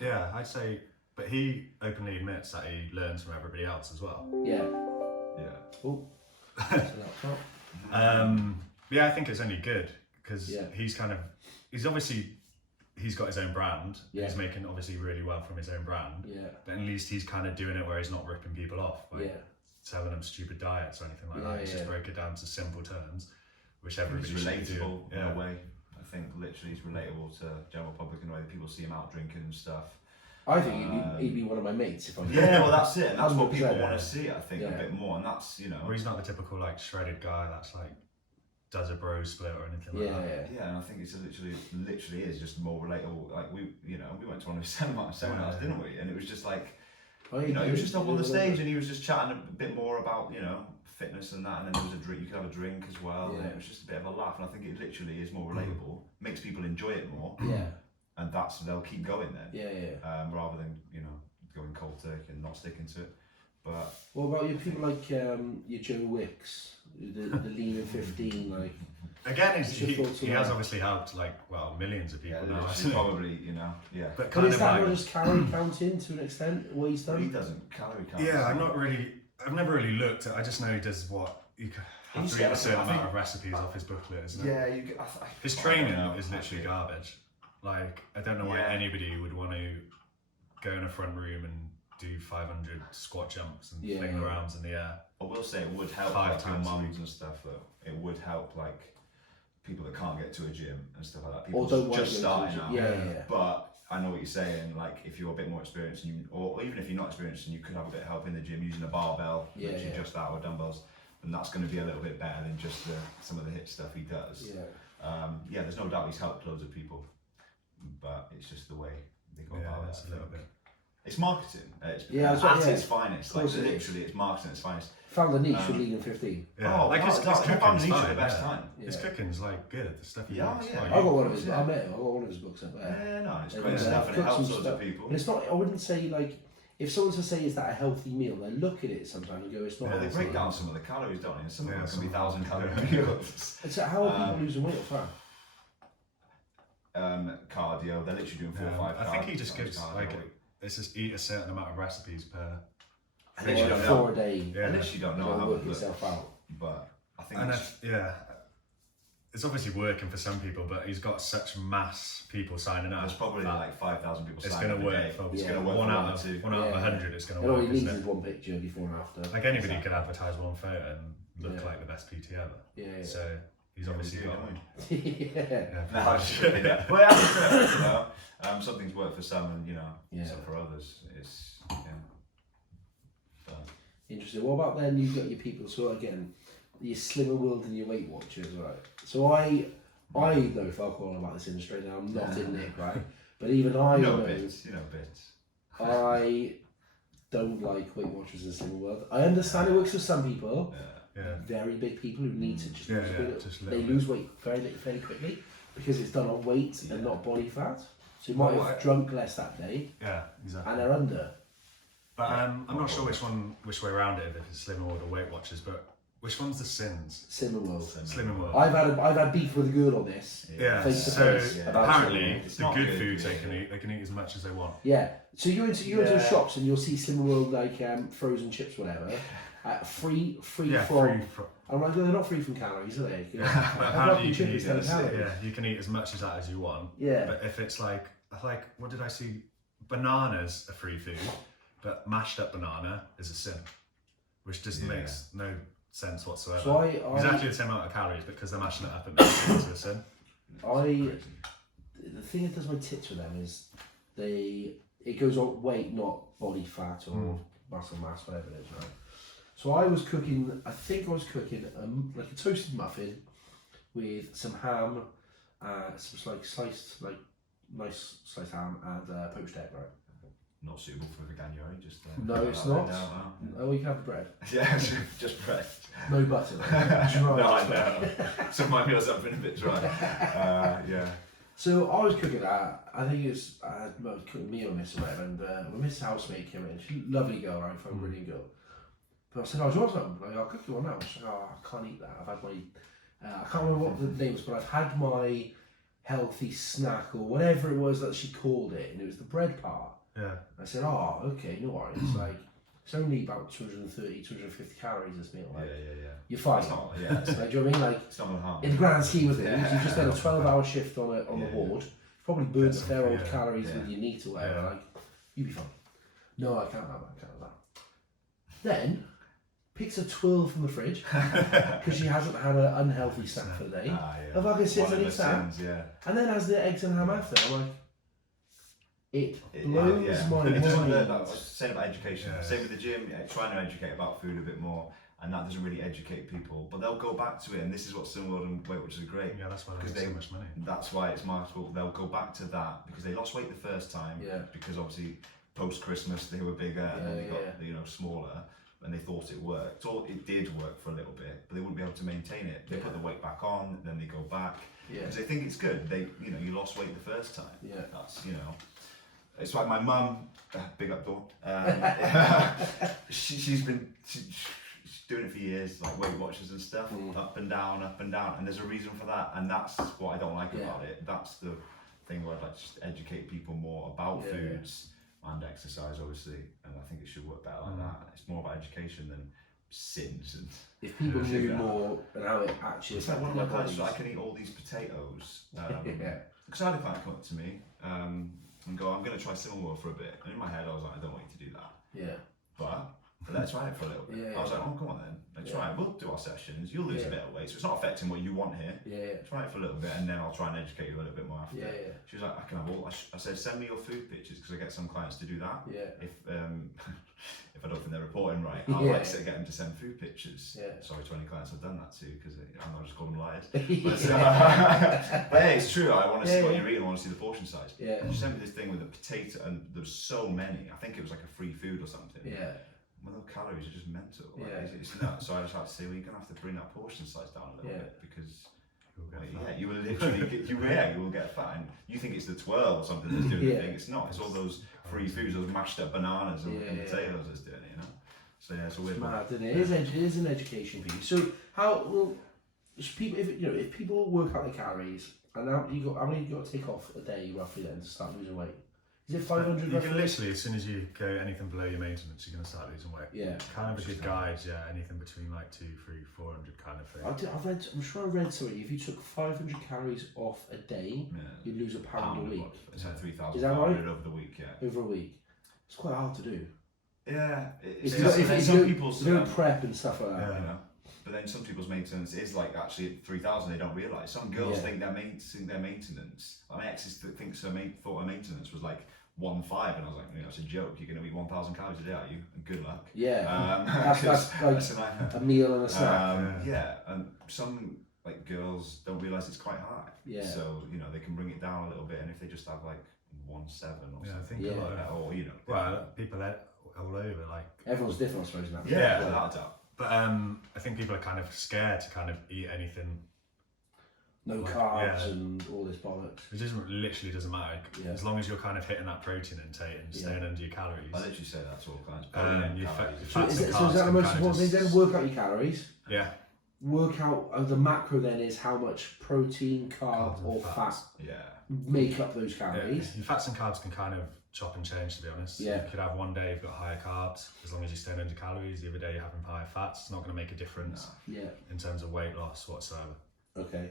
yeah, I'd say, but he openly admits that he learns from everybody else as well. Yeah. Yeah. Oh, that's a laptop. Yeah, I think it's only good because Yeah. he's got his own brand. Yeah. He's making obviously really well from his own brand. Yeah. But at least he's kind of doing it where he's not ripping people off, like Yeah. telling them stupid diets or anything like Yeah, that. He's just yeah. break it down to simple terms, which everybody He's should do. relatable in Yeah. a way. I think literally he's relatable to general public in a way that people see him out drinking and stuff. I think he'd be one of my mates if I. Yeah, well that's it. And that's what people 100%, want to see. I think a bit more, and that's Or he's not the typical like shredded guy that's like does a bro split or anything like that. Yeah, and I think it's literally is just more relatable. Like we went to one of his seminars, didn't we? And it was just like, he was just up on the stage and he was just chatting a bit more about fitness and that, and then there was a drink. You could have a drink as well, and it was just a bit of a laugh. And I think it literally is more relatable, makes people enjoy it more. Yeah. And they'll keep going then. Yeah. Rather than going cold turkey and not sticking to it. But what about your people like your Joe Wicks, the lean in 15, like? Again, he has that? obviously helped millions of people now. literally, probably But But kind is of that like, not just calorie counting to an extent? What he's done? he doesn't calorie count. yeah, I've never really looked at. I just know he does what you have to eat a certain amount of recipes off his booklet, isn't it? Yeah, His training is literally garbage. Like, I don't know why anybody would want to go in a front room and do 500 squat jumps and fling the arms in the air. I will say it would help 5 like your times a mums week. and stuff though. It would help like people that can't get to a gym and stuff like that. Or People don't want just to go to the starting gym. out. Yeah. But I know what you're saying. Like if you're a bit more experienced, or even if you're not experienced, and you could have a bit of help in the gym using a barbell, literally just that, or dumbbells, then that's going to be a little bit better than just some of the hit stuff he does. Yeah. There's no doubt he's helped loads of people, but it's just the way they go about it. It's a little bit. It's marketing. It's its finest. Like literally, it's marketing at its finest. Found the niche for lean in 15. Yeah, like his I found cooking's niche at fine, the best time. His cooking's like good. The stuff he Yeah, makes. yeah. Like, I got one of his. I met him. I got one of his books up there. Yeah, no, it's And, great stuff and it cook some helps loads of stuff. people. But it's not. I wouldn't say like. If someone to say is that a healthy meal, they look at it sometimes and go, it's not. Yeah, they healthy. break down some of the calories, don't they? And some of them can be some 1,000 of calorie them. meals. So how are people losing weight or fat? Cardio, they're literally doing 4 or 5 I think he just carbs gives cardio. like it's just eat a certain amount of recipes per. I literally don't know. 4 a day. Yeah. I literally don't know how work it looks, yourself out. but I think And it's, it's obviously working for some people, but he's got such mass people signing up. there's probably like 5,000 people It's signing going to up a work day. for It's going to work one for out two. of 100. It's going And to all work. he needs Isn't is it? one picture before and after. Like anybody could advertise one photo and look Yeah. like the best PT ever. Yeah. So he's obviously got. Yeah. No, I'm just kidding. Well, yeah, something's worked for some, and Yeah. some for others. It's So. Interesting. What about then? You've got your people. So again, your Slimmer World and your Weight Watchers, right? So I know fuck all about this industry now. I'm not in it, right? But even I know bits. I don't like Weight Watchers and Slimmer World. I understand it works for some people. Very big people who need to just lose weight. They lose weight fairly quickly because it's done on weight and not body fat. So you might have drunk less that day. Yeah, exactly. And they're under. But I'm not sure which way around it, if it's Slimmer World or Weight Watchers, but which one's the sins? Slimmer World. Slimmer World. I've had beef with a girl on this. Yeah. Face to So face. apparently, the good foods they can eat as much as they want. Yeah. So you go into the shops and you'll see Slimmer World like frozen chips, whatever. Free from. I'm like, they're not free from calories, are they? You know, but apparently you can eat as much of that as you want. Yeah. But if it's like what did I see? Bananas are free food, but mashed up banana is a sin, which just makes no sense whatsoever. So exactly the same amount of calories, but because they're mashing it up, it makes it into a sin. The thing that does my tits with them is it goes on weight, not body fat or muscle mass, whatever it is, right? So I think I was cooking like a toasted muffin with some ham, some like sliced, like nice sliced ham and poached egg, right? Not suitable for veganuary, just no, it's not. Oh, you can have the bread. Yeah, just bread. No butter. No, I know. So my meals have been a bit dry. Yeah. So I was cooking that. I think it's I was cooking me on this or whatever, and my Mrs. Housemate came in. She's a lovely girl, right? From a brilliant girl. But I said, "Oh, do you want something? Like, I'll cook you one now." She said, "Oh, I can't eat that. I've had my I can't remember what the name was, but I've had my healthy snack or whatever it was that she called it, and it was the bread part." Yeah. I said, "Oh, okay, no worries. Like, it's only about 230, 250 calories this meal. Like, you're fine." It's not, like, do you know what I mean? Like, it's not harm. in the grand scheme of things, you've just done a 12-hour shift on the ward. You've probably burned a fair old calories with your meat or whatever. Like, you'd be fine. No, I can't have that. I can't have that. Then picks a twirl from the fridge because she hasn't had an unhealthy snack for the day. If I can sit and eat that, and then has the eggs and ham after. I'm like, it blows my mind. It doesn't learn that. Same about education. Same with the gym. Trying to educate about food a bit more, and that doesn't really educate people. But they'll go back to it, and this is what Slimmer World and Weight Watchers are great. Yeah, that's why they make so much money. That's why it's marketable. They'll go back to that because they lost weight the first time. Yeah. Because obviously post Christmas they were bigger and they got smaller. And they thought it worked. So it did work for a little bit, but they wouldn't be able to maintain it. They put the weight back on, then they go back because they think it's good. They, you lost weight the first time. Yeah, that's It's like my mum, big up Dawn. She's been doing it for years, like Weight Watchers and stuff, up and down, and there's a reason for that. And that's what I don't like about it. That's the thing where I'd like to just educate people more about foods. And exercise, obviously, and I think it should work better like that. It's more about education than sins. And if people knew more and how it actually, it's like one of my clients. I can eat all these potatoes. Because I had a client come up to me and go, "I'm going to try Slimmer World for a bit," and in my head I was like, "I don't want you to do that." Yeah. But let's try it for a little bit. I was like, "Oh, come on then, let's try it. We'll do our sessions. You'll lose a bit of weight, so it's not affecting what you want here. Try it for a little bit, and then I'll try and educate you a little bit more after." She was like, "I can have all." I said, "Send me your food pictures because I get some clients to do that. If if I don't think they're reporting right, I'll like to get them to send food pictures." Sorry to any clients I've done that to because I'm not just calling them liars. But hey, it's true. I want to see what you're eating. I want to see the portion size. She sent me this thing with a potato, and there's so many. I think it was like a free food or something. Well, the calories are just mental. Like, it's nuts. So I just had to say, well, you're gonna have to bring that portion size down a little bit because you will literally you will get fat. And you think it's the twirl or something that's doing the thing. It's not. It's all those free foods, those mashed up bananas and potatoes that's doing it. So yeah, it's a weird. Mad, isn't it? It is an education piece. So if people work out the calories, and how many you got to take off a day roughly then to start losing weight? Is it 500? You can literally, as soon as you go anything below your maintenance, you're going to start losing weight. Yeah. Kind of a good guide, anything between like 200, 300, 400 kind of thing. I'm sure I read something. If you took 500 calories off a day, you'd lose a pound a week. It's like 3,000 Is that right? over the week, Over a week. It's quite hard to do. Yeah. If you don't prep and stuff like that. But then some people's maintenance is like actually 3,000. They don't realise. Some girls think their maintenance. My ex thought her maintenance was like 1.5, and I was like, it's a joke. You're going to eat 1,000 calories a day, are you? Good luck. Yeah, that's like a meal and a snack. And some like girls don't realise it's quite high. Yeah. So they can bring it down a little bit, and if they just have like 1.7 or something. I think a lot of well, people all over, like everyone's different, I suppose. In that without a doubt. But I think people are kind of scared to kind of eat anything. No carbs and all this bollocks. It literally doesn't matter. As long as you're kind of hitting that protein intake and staying under your calories. I literally say that to all clients. So is that the most important thing then? Work out your calories. Yeah. Work out the macro then is how much protein, carb or fat make up those calories. Your fats and carbs can kind of chop and change, to be honest. You could have one day you've got higher carbs, as long as you're staying under calories. The other day you're having higher fats. It's not going to make a difference in terms of weight loss whatsoever. Okay.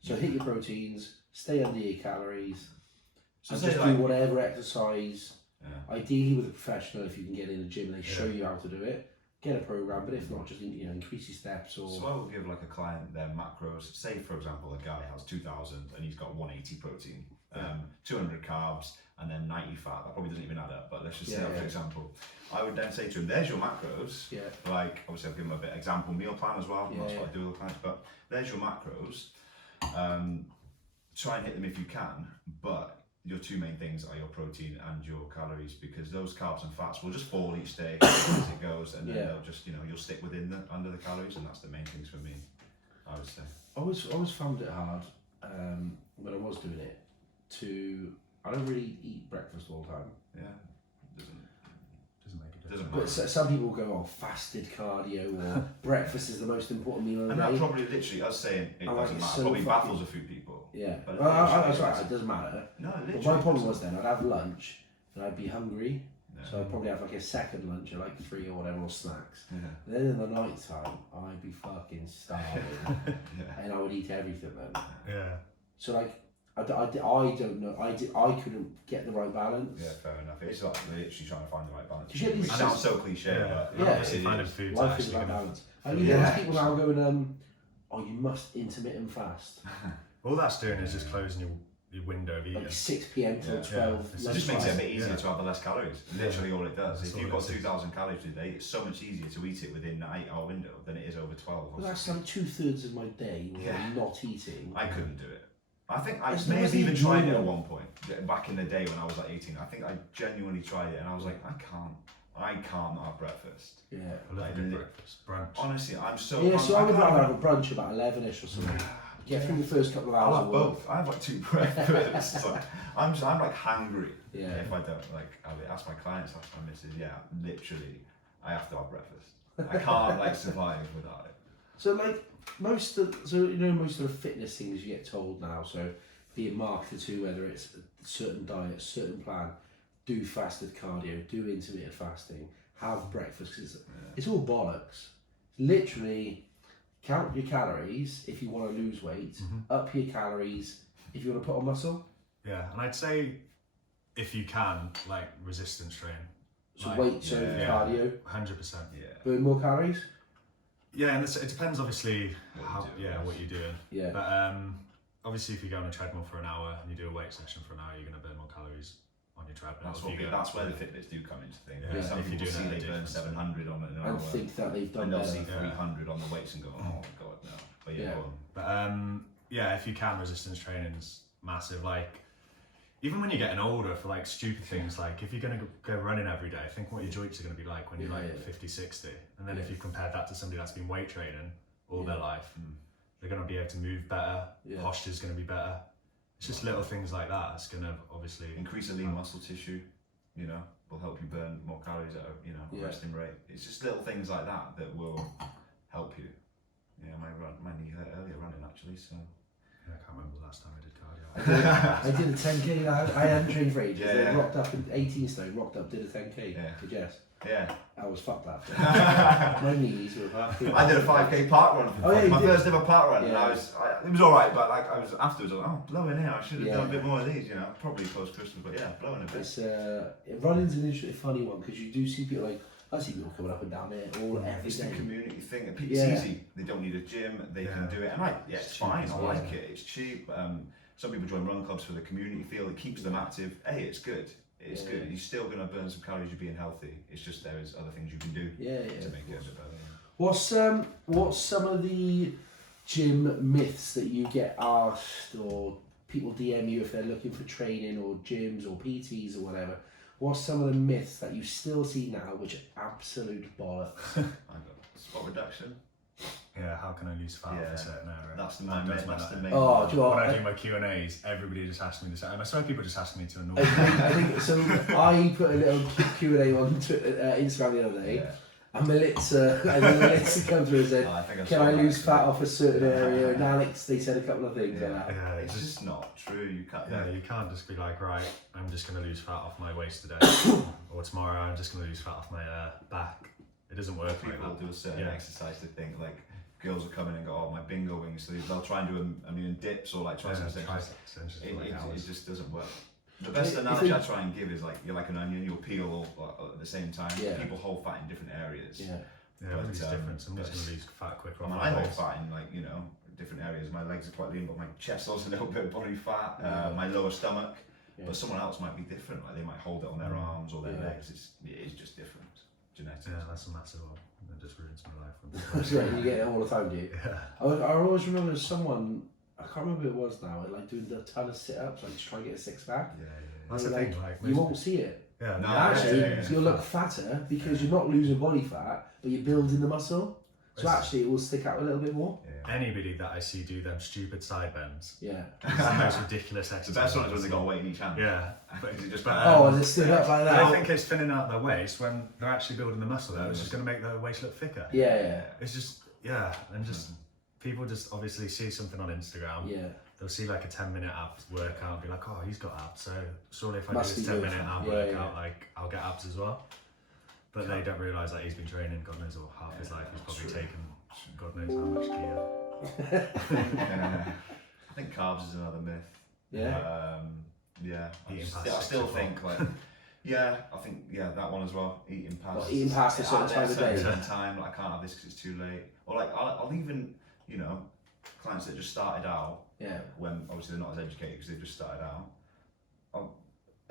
So hit your proteins, stay under your calories, and just do whatever exercise. Ideally with a professional, if you can get in a gym and they show you how to do it. Get a program, but if not, just increase your steps. Or so I will give like a client their macros. Say for example, a guy has 2,000 and he's got 180 protein, 200 carbs, and then 90 fat. That probably doesn't even add up, but let's just say that for example. I would then say to him, "There's your macros." Like obviously, I'll give him a bit example meal plan as well. That's what I do with the clients. But there's your macros. Try and hit them if you can, but your two main things are your protein and your calories, because those carbs and fats will just fall each day as it goes, and then they'll just you'll stick within under the calories, and that's the main things for me, I would say. I always found it hard when I was doing it I don't really eat breakfast all the time. Doesn't make a difference. But some people go, fasted cardio, or breakfast is the most important meal of the day. And that probably literally, us saying it doesn't matter, probably baffles a few people. But that's right, it doesn't matter. No, but my problem was then I'd have lunch and I'd be hungry, so I'd probably have like a second lunch or like 3 or whatever, or snacks. Then in the night time, I'd be fucking starving, and I would eat everything then. So like, I don't know. I couldn't get the right balance. Yeah, fair enough. It's like literally trying to find the right balance. It sounds so cliche, but obviously finding food life is about balance. There's people now going, you must intermittent fast. All that's doing is just closing your window of eating. Like 6 p.m. till 12. It just makes it a bit easier to have the less calories. Literally all it does. If you've got 2,000 calories a day, it's so much easier to eat it within an 8-hour window than it is over 12. Well, that's like 2/3 of my day where I'm not eating. I couldn't do it. I think I may have even tried it at one point, back in the day when I was like 18. I think I genuinely tried it, and I was like, I can't not have breakfast. I love breakfast, brunch. Honestly, I'm so... so I would rather have a brunch about 11ish or something. Get through the first couple of hours. I have both. I have like 2 breakfasts. I'm like hangry if I don't. Like, I ask my clients, ask my missus, literally, I have to have breakfast. I can't like survive without it. So like, most of the fitness things you get told now, so be it marketed to, whether it's a certain diet, certain plan, do fasted cardio, do intermittent fasting, have breakfast, because it's all bollocks. Literally, count your calories if you want to lose weight, up your calories if you want to put on muscle. Yeah, and I'd say if you can, like resistance train. So weights over cardio. 100%. Burn more calories. Yeah, and it depends obviously what you're doing. Yeah. But obviously if you go on a treadmill for an hour and you do a weight session for an hour, you're going to burn more calories on your treadmill. That's where the Fitbits do come into things. Yeah. Some people see they burn 700 on it an hour, and think that they've done and they'll better. see 300 on the weights and go, oh my god, no. But But if you can, resistance training is massive. Like, even when you're getting older, for like stupid things, like if you're going to go running every day, think what your joints are going to be like when you're 50, 60. And then if you compared that to somebody that's been weight training all their life, they're going to be able to move better, posture's going to be better. It's just little things like that. It's going to obviously increase the lean muscle tissue, will help you burn more calories at a resting rate. It's just little things like that that will help you. My knee hurt earlier running actually, so. I can't remember the last time I did cardio. I did a 10k. I hadn't trained for ages. Then rocked up in 18 stone. Rocked up, did a 10k. To Jess. Yeah. I was fucked that. My knees were half. I did a 5k park run. My first ever park run, and it was alright, but like I was afterwards. I was like, blowing here. I should have done a bit more of these. Probably post Christmas, but blowing a bit. Running's an interesting, funny one, because you do see people like. I see people coming up and down there every day. It's the community thing. It's easy. They don't need a gym. They can do it. And it's fine. I like it. It's cheap. Some people join run clubs for the community feel. It keeps them active. It's good. it's good. You're still going to burn some calories. You're being healthy. It's just there is other things you can do to make it a bit better. What's some of the gym myths that you get asked, or people DM you if they're looking for training or gyms or PTs or whatever? What's some of the myths that you still see now which are absolute bollocks? I got spot reduction. Yeah, how can I lose fat off a certain area? That's the main. Oh, do you know what? When I do my Q&As, everybody just asks me this, and I swear people just ask me to annoy me. I think so. I put a little Q&A on Instagram the other day, and Melissa comes through and said, "Can I lose fat off a certain area?" And Alex, they said a couple of things like that. Yeah, it's just not true. You can't. Yeah, you can't just be like, right, I'm just going to lose fat off my waist today, or tomorrow I'm just going to lose fat off my back. It doesn't work. People do a certain exercise to think like. Girls will come in and go, oh, my bingo wings, so they'll try and do a million dips or like triceps extensions. It just doesn't work. The best analogy I try and give is like, you're like an onion, you'll peel all at the same time. People hold fat in different areas. Everybody's different. Somebody's going to lose fat quicker. I hold fat in like, different areas. My legs are quite lean, but my chest has a little bit of body fat, my lower stomach. But someone else might be different, like they might hold it on their arms or their legs. It is just different. Genetics. Yeah, that's a massive one. That just ruins my life. You get it all the time, do you? Yeah. I always remember someone, I can't remember who it was now, like doing a ton of sit-ups, like just trying to get a six-pack. Yeah. That's the thing, like you won't see it. Yeah, no, actually, you'll look fatter because you're not losing body fat, but you're building the muscle. So actually, it will stick out a little bit more. Yeah. Anybody that I see do them stupid side bends. Yeah. It's the most ridiculous exercise. The best one is when they got weight in each hand. Yeah. And they stood up like that. I think it's thinning out their waist when they're actually building the muscle there. It's just going to make their waist look thicker. Yeah. It's just, and just, people just obviously see something on Instagram. Yeah. They'll see like a 10-minute abs workout and be like, oh, he's got abs. So surely if I do this 10-minute ab workout, like I'll get abs as well. But they don't realise that he's been training, God knows, or half his life. He's probably taken God knows how much gear. I think carbs is another myth. I still think like, I think that one as well. Eating past a certain time of day. Like, I can't have this because it's too late. Or like I'll even clients that just started out. When obviously they're not as educated because they've just started out.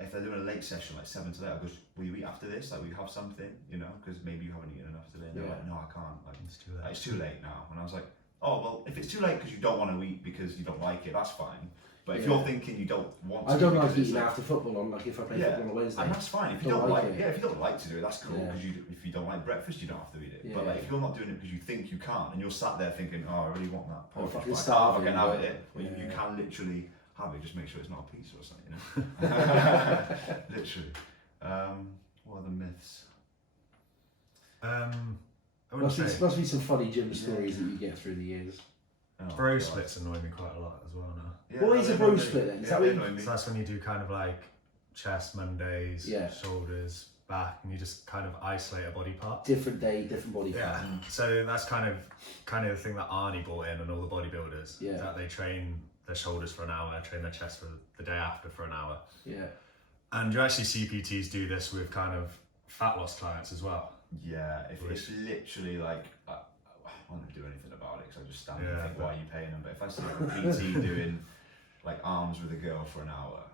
If they're doing a late session, like 7 to 8, I go, will you eat after this? Like, will you have something, because maybe you haven't eaten enough today. And they're like, no, I can't. Like, it's too late. It's too late now. And I was like, oh, well, if it's too late because you don't want to eat because you don't like it, that's fine. But if you're thinking you don't want to, I don't like eating after football on, like if I play football on a Wednesday. And that's fine. If you don't like it, if you don't like to do it, that's cool. Because if you don't like breakfast, you don't have to eat it. But like, if you're not doing it because you think you can't, and you're sat there thinking, oh, I really want that porridge, I can have it. Well, you can literally have it. Just make sure it's not a pizza or something. Literally. What are the myths? Must be some funny gym stories that you get through the years. Bro splits annoy me quite a lot as well now. What is a bro split then? Is that what so that's when you do kind of like chest Mondays, shoulders, back, and you just kind of isolate a body part. Different day, different body part. So that's kind of the thing that Arnie brought in and all the bodybuilders. That they train their shoulders for an hour, train their chest for the day after for an hour. And you actually see PTs do this with kind of fat loss clients as well. Yeah, if it's literally like, I won't do anything about it because I just stand and think, why are you paying them? But if I see a PT doing like arms with a girl for an hour,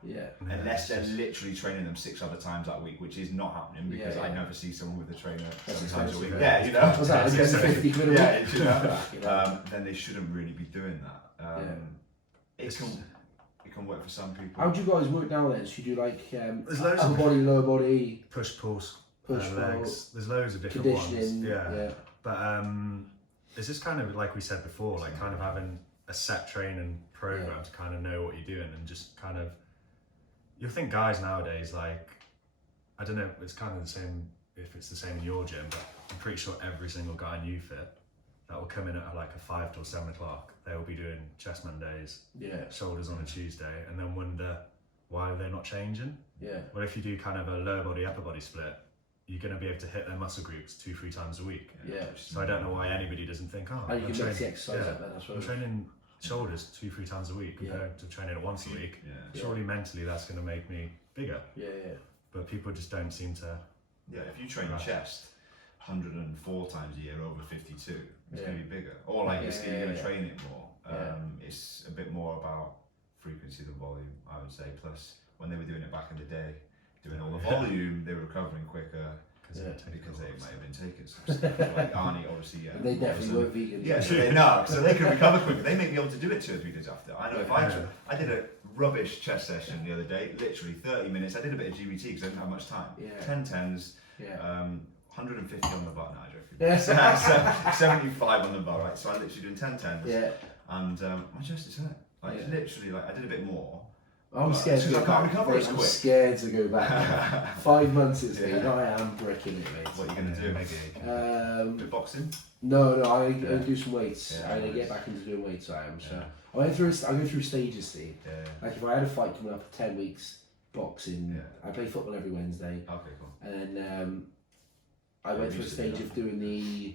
unless they're literally training them 6 other times that week, which is not happening because I never see someone with a trainer 7 times a week. Was that like 50 quid a week? Then they shouldn't really be doing that. It can work for some people. How do you guys work now then? So you do like upper body, lower body, push, legs. Pull. There's loads of different ones. But it's just kind of like we said before, like kind of having a set training program to kind of know what you're doing and just kind of. You'll think guys nowadays, like, I don't know, it's kind of the same if it's the same in your gym, but I'm pretty sure every single guy in UFit that will come in at like a 5 till 7 o'clock, they will be doing chest Mondays, shoulders on a Tuesday, and then wonder why they're not changing. Well, if you do kind of a lower body, upper body split, you're going to be able to hit their muscle groups 2-3 times a week. So I don't know why anybody doesn't think, you can mix the exercise up then, I'm training shoulders 2-3 times a week compared to training it once a week. Surely mentally that's going to make me bigger. But people just don't seem to. If you train chest 104 times a year over 52, it's going to be bigger. Or like you're going to train it more. It's a bit more about frequency than volume, I would say. Plus, when they were doing it back in the day, doing all the volume, they were recovering quicker. Because they might have been taking some stuff. Like Arnie, obviously, yeah. They definitely weren't vegan. Yeah, so they could recover quicker. They may be able to do it 2 or 3 days after. I know if I did a rubbish chest session the other day, literally 30 minutes. I did a bit of GBT because I didn't have much time. 10 tens, 150 on the bar. No, I joke. 75 on the bar, right? So I'm literally doing 10 tens. And my chest is hurt. Like literally, like I did a bit more. I'm scared to go back. I'm scared to go back. 5 months it's been. I am bricking it, mate. What are you going to do? Bit boxing? No, I do some weights. I get back into doing weights. I am. So I go through stages. See, like if I had a fight coming up 10 weeks, boxing. I play football every Wednesday. Okay, cool. And then I went through a stage of doing the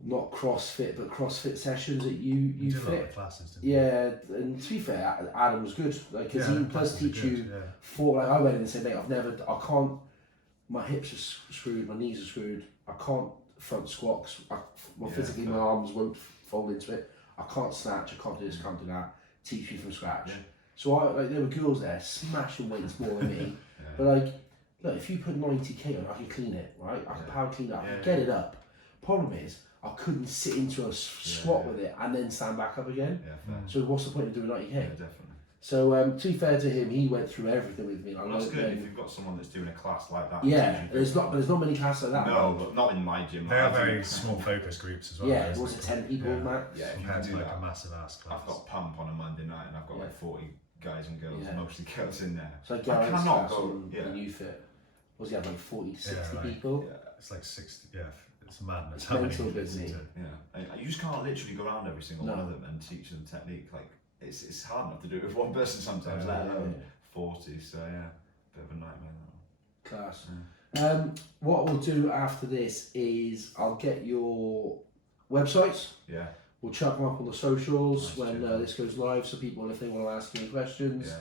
not CrossFit, but CrossFit sessions at you did fit. A lot of classes, didn't you? And to be fair, Adam was good. Like, cause he plus teach you for. Like, I went in and said, mate, I can't. My hips are screwed, my knees are screwed. I can't front squat. Physically, my arms won't fold into it. I can't snatch. I can't do this. Can't do that. Teach me from scratch. So there were girls there smashing weights more than me. But like, look, if you put 90k on, I can clean it, right? I can power clean it. I can get it up. Problem is, I couldn't sit into a squat with it and then stand back up again. So what's the point of doing 90k? Yeah, definitely. So to be fair to him, he went through everything with me. Well, that's good if you've got someone that's doing a class like that. There's not many classes like that. No, but not in my gym. They are very small focus groups as well. Yeah, was it 10 people max? Yeah, if you compared can to do like that. a massive ass class. I've got pump on a Monday night and I've got like 40 guys and girls, mostly girls in there. So like I cannot go. When you fit, was he have like 40 to 60 people? It's like 60. Yeah, it's madness. It's mental busy. Yeah, you just can't literally go around every single one of them and teach them technique. Like it's hard enough to do it with one person sometimes, let alone 40. So bit of a nightmare. Class. What we'll do after this is I'll get your websites. We'll chuck them up on the socials when this goes live, so people, if they want to ask you any questions,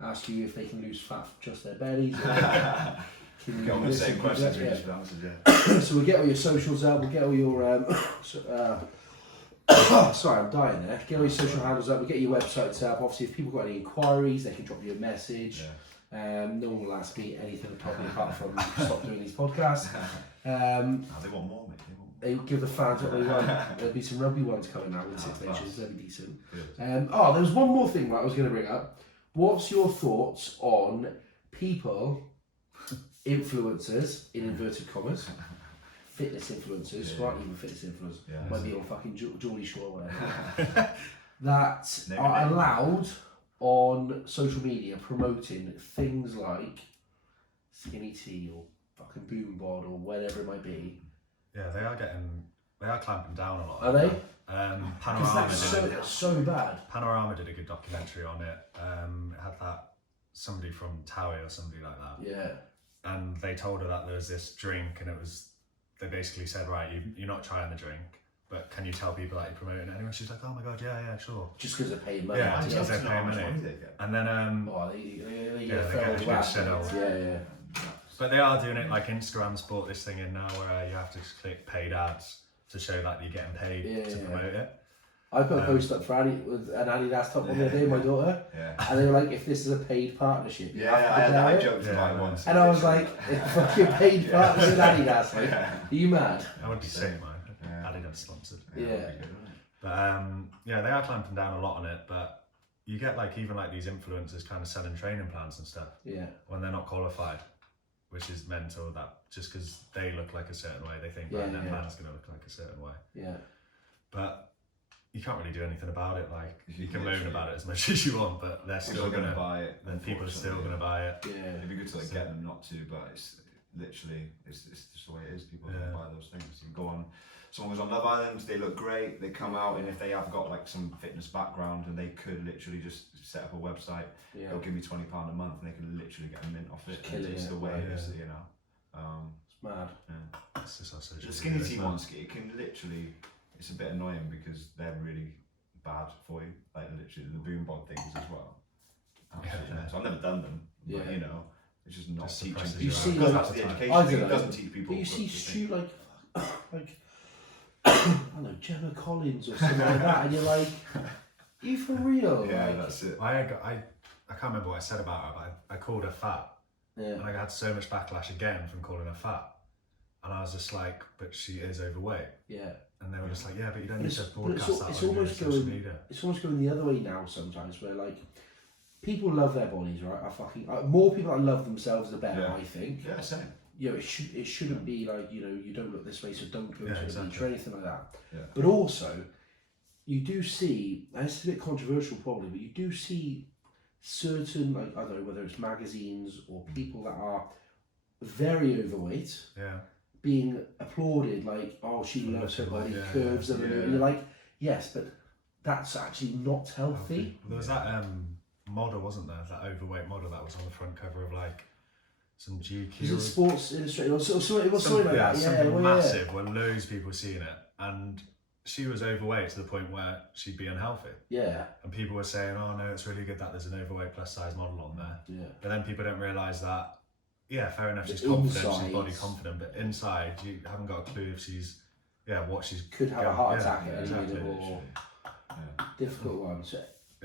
ask you if they can lose fat from just their bellies. Get on the same questions we just answered, So we'll get all your socials up, we'll get all your sorry, I'm dying there. Get all your social handles up, we'll get your websites up. Obviously, if people got any inquiries, they can drop you a message. No one will ask me anything probably apart from stop doing these podcasts. they want more, mate. They give the fans what they want. There'll be some rugby ones coming out with 6 nations. They'll be decent. There was one more thing I was going to bring up. What's your thoughts on people, influencers in inverted commas, fitness influencers, not even fitness influencers, might be on fucking Geordie Shore or whatever, that are allowed on social media promoting things like skinny tea or fucking boom bod or whatever it might be. Yeah, they are clamping down a lot. Are they? Panorama that's so bad. Panorama did a good documentary on it. It had that somebody from Towie or somebody like that. Yeah. And they told her that there was this drink, and they basically said, right, you're not trying the drink, but can you tell people that you're promoting it anyway? She's like, oh my god, yeah, sure. Just because they're paying money. Yeah, because they're paying money. And then they get good shit out. Yeah. But they are doing it like Instagram's brought this thing in now where you have to click paid ads to show that you're getting paid to promote it. I put a post up for Annie with an Adidas top on the other day, my daughter, and they were like, if this is a paid partnership, I joked about it once. And I was like, if fucking paid partnership with Adidas, like, are you mad? I would be sick, man. Adidas sponsored. But they are clamping down a lot on it, but you get even these influencers kind of selling training plans and stuff when they're not qualified. Which is mental, that just because they look like a certain way, they think their plan's going to look like a certain way. Yeah. But you can't really do anything about it. You can moan about it as much as you want, but they're still going to buy it. Then people are still going to buy it. Yeah. It'd be good to get them not to, but it's literally, it's just the way it is. People don't buy those things. You go on, someone goes on Love Island, they look great, they come out, and if they have got some fitness background and they could literally just set up a website, they'll give me £20 a month and they can literally get a mint off it. It's the way it is, it's mad. It's just our social the skinny tea ones, it can literally, it's a bit annoying because they're really bad for you. Literally the boom bod things as well. So I've never done them, but it's just not teaching. You see, that's the education. It doesn't teach people. But you see shoot like I don't know, Gemma Collins or something like that, and you're like, you for real? Yeah, that's it. I can't remember what I said about her, but I called her fat. And I had so much backlash again from calling her fat. And I was just like, but she is overweight. Yeah. And they were just like, yeah, but you don't need to broadcast that it's on your almost social media. It's almost going the other way now sometimes, where like people love their bodies, right? More people that love themselves, the better. I think. Yeah, same. You know, it shouldn't be like, you know, you don't look this way, so don't go to the beach or anything like that. Yeah. But also, you do see, and it's a bit controversial probably, but you do see certain, like, I don't know, whether it's magazines or people that are very overweight, being applauded, like, oh, she loves her body, curves, and you're like, yes, but that's actually not healthy. There was that model, wasn't there? That overweight model that was on the front cover of like some GQ. Was it Sports Illustrated? It was something like that. Something massive where loads of people were seeing it, and she was overweight to the point where she'd be unhealthy. Yeah. And people were saying, oh no, it's really good that there's an overweight plus size model on there. Yeah. But then people don't realise that, yeah, fair enough, she's confident, she's body confident, but inside you haven't got a clue if she's, what she's... Could have a heart attack at any minute or difficult one. So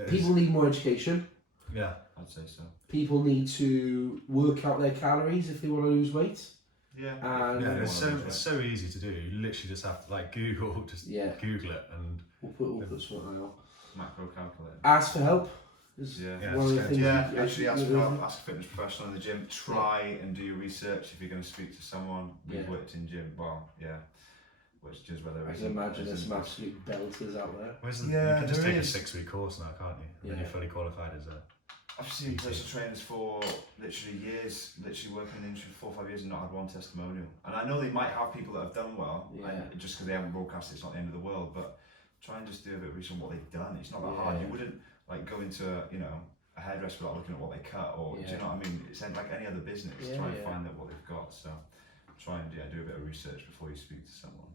people need more education. Yeah, I'd say so. People need to work out their calories if they want to lose weight. Yeah. And it's so easy to do. You literally just have to like Google it and we'll put something out. Macro calculator. Ask for help. One of the things actually ask for help, ask a fitness professional in the gym. Try and do your research if you're going to speak to someone. We've worked in gym, which is whether I can imagine there's some absolute belters out there. You can just take a 6-week course now, can't you? When you're fully qualified as a... I've seen personal trainers for literally years, working in the industry for 4 or 5 years and not had one testimonial. And I know they might have people that have done well, and just because they haven't broadcast, it's not the end of the world. But try and just do a bit of research on what they've done. It's not that hard. You wouldn't like go into a hairdresser without looking at what they cut, or do you know what I mean? It's like any other business. Try and find out what they've got. So try and do a bit of research before you speak to someone.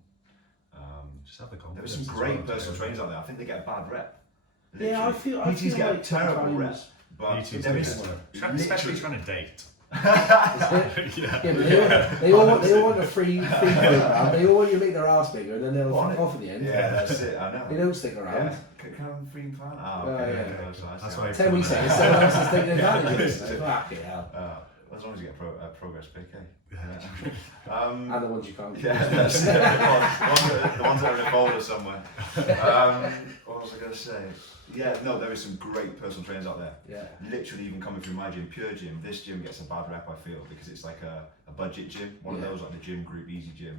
Just have the confidence. There's some great personal trainers out there. I think they get a bad rep. Literally. Yeah, I feel PTs get like a terrible rep. But especially trying to date. They all want a free program. They all want you to make their ass bigger, and then they'll fuck off at the end. Yeah, that's it. I know. They don't stick around. Yeah. Can I have a free plan? Oh, okay. That's why. 10 weeks later, someone else is taking advantage of it. Fucking hell. As long as you get a progress pic, and the ones you can't. Yeah, that's it. The ones that are in a folder somewhere. What was I going to say? Yeah, no, there is some great personal trainers out there. Yeah. Literally, even coming through my gym, Pure Gym, this gym gets a bad rep, I feel, because it's like a budget gym. One of those, like the Gym Group, Easy Gym.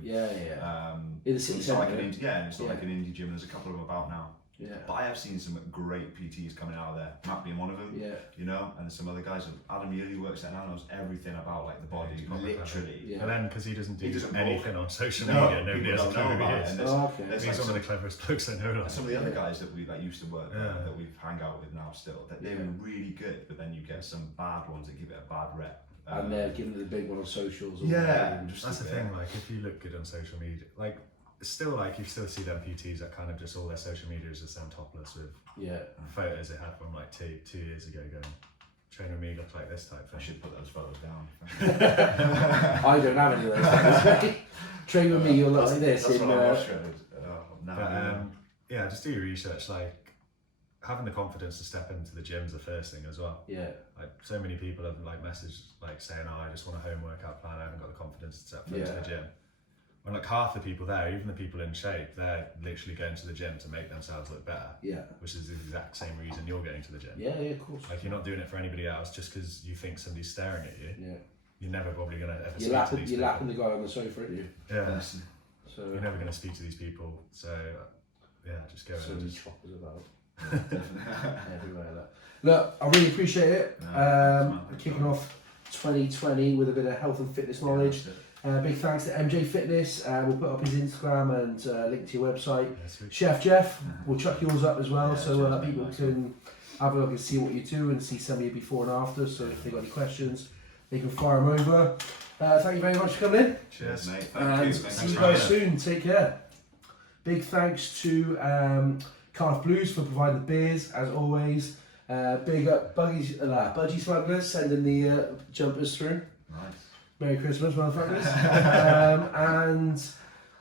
In the city centre. And it's not like an indie gym. There's a couple of them about now. Yeah. But I have seen some great PTs coming out of there. Matt being one of them. Yeah. You know, and some other guys. Adam Yearly works there now, knows everything about like the body, literally. Yeah. And then because he doesn't do anything on social media, nobody has a clue who he is. He's one of the cleverest blokes I know. Some of the other guys that we used to work with, that we hang out with now still, that they're really good, but then you get some bad ones that give it a bad rep. And they're giving it the big one on socials. That's the thing. Like if you look good on social media, like. Still, like you still see them PTs that kind of just all their social media is just them topless with photos they had from like two years ago going, train with me looks like this type thing. I should put those photos down. I don't have any of those things. Train with me, you'll look like this. That's what I was just do your research. Like having the confidence to step into the gym's the first thing as well. Yeah. Like so many people have like messaged like saying, oh, I just want a home workout plan. I haven't got the confidence to step into the gym. And like half the people there, even the people in shape, they're literally going to the gym to make themselves look better. Yeah. Which is the exact same reason you're going to the gym. Yeah, of course. Like you're not doing it for anybody else just because you think somebody's staring at you. Yeah. You're never probably going to ever speak to these people. You're lapping the guy on the sofa, aren't you? Yeah. So you're never going to speak to these people. So just go so many choppers about. Everywhere. Look, I really appreciate it. Kicking off 2020 with a bit of health and fitness knowledge. Big thanks to MJ Fitness. We'll put up his Instagram and link to your website. Chef Geoff, we'll chuck yours up as well, so people can have a look and see what you do and see some of your before and after. So if they've got any questions, they can fire them over. Thank you very much for coming in. Cheers, mate. Thank you. See you guys soon. Take care. Big thanks to Cardiff Blues for providing the beers as always. Big up Budgie Smugglers sending the jumpers through. Nice. Merry Christmas, motherfuckers. And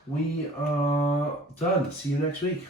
we are done. See you next week.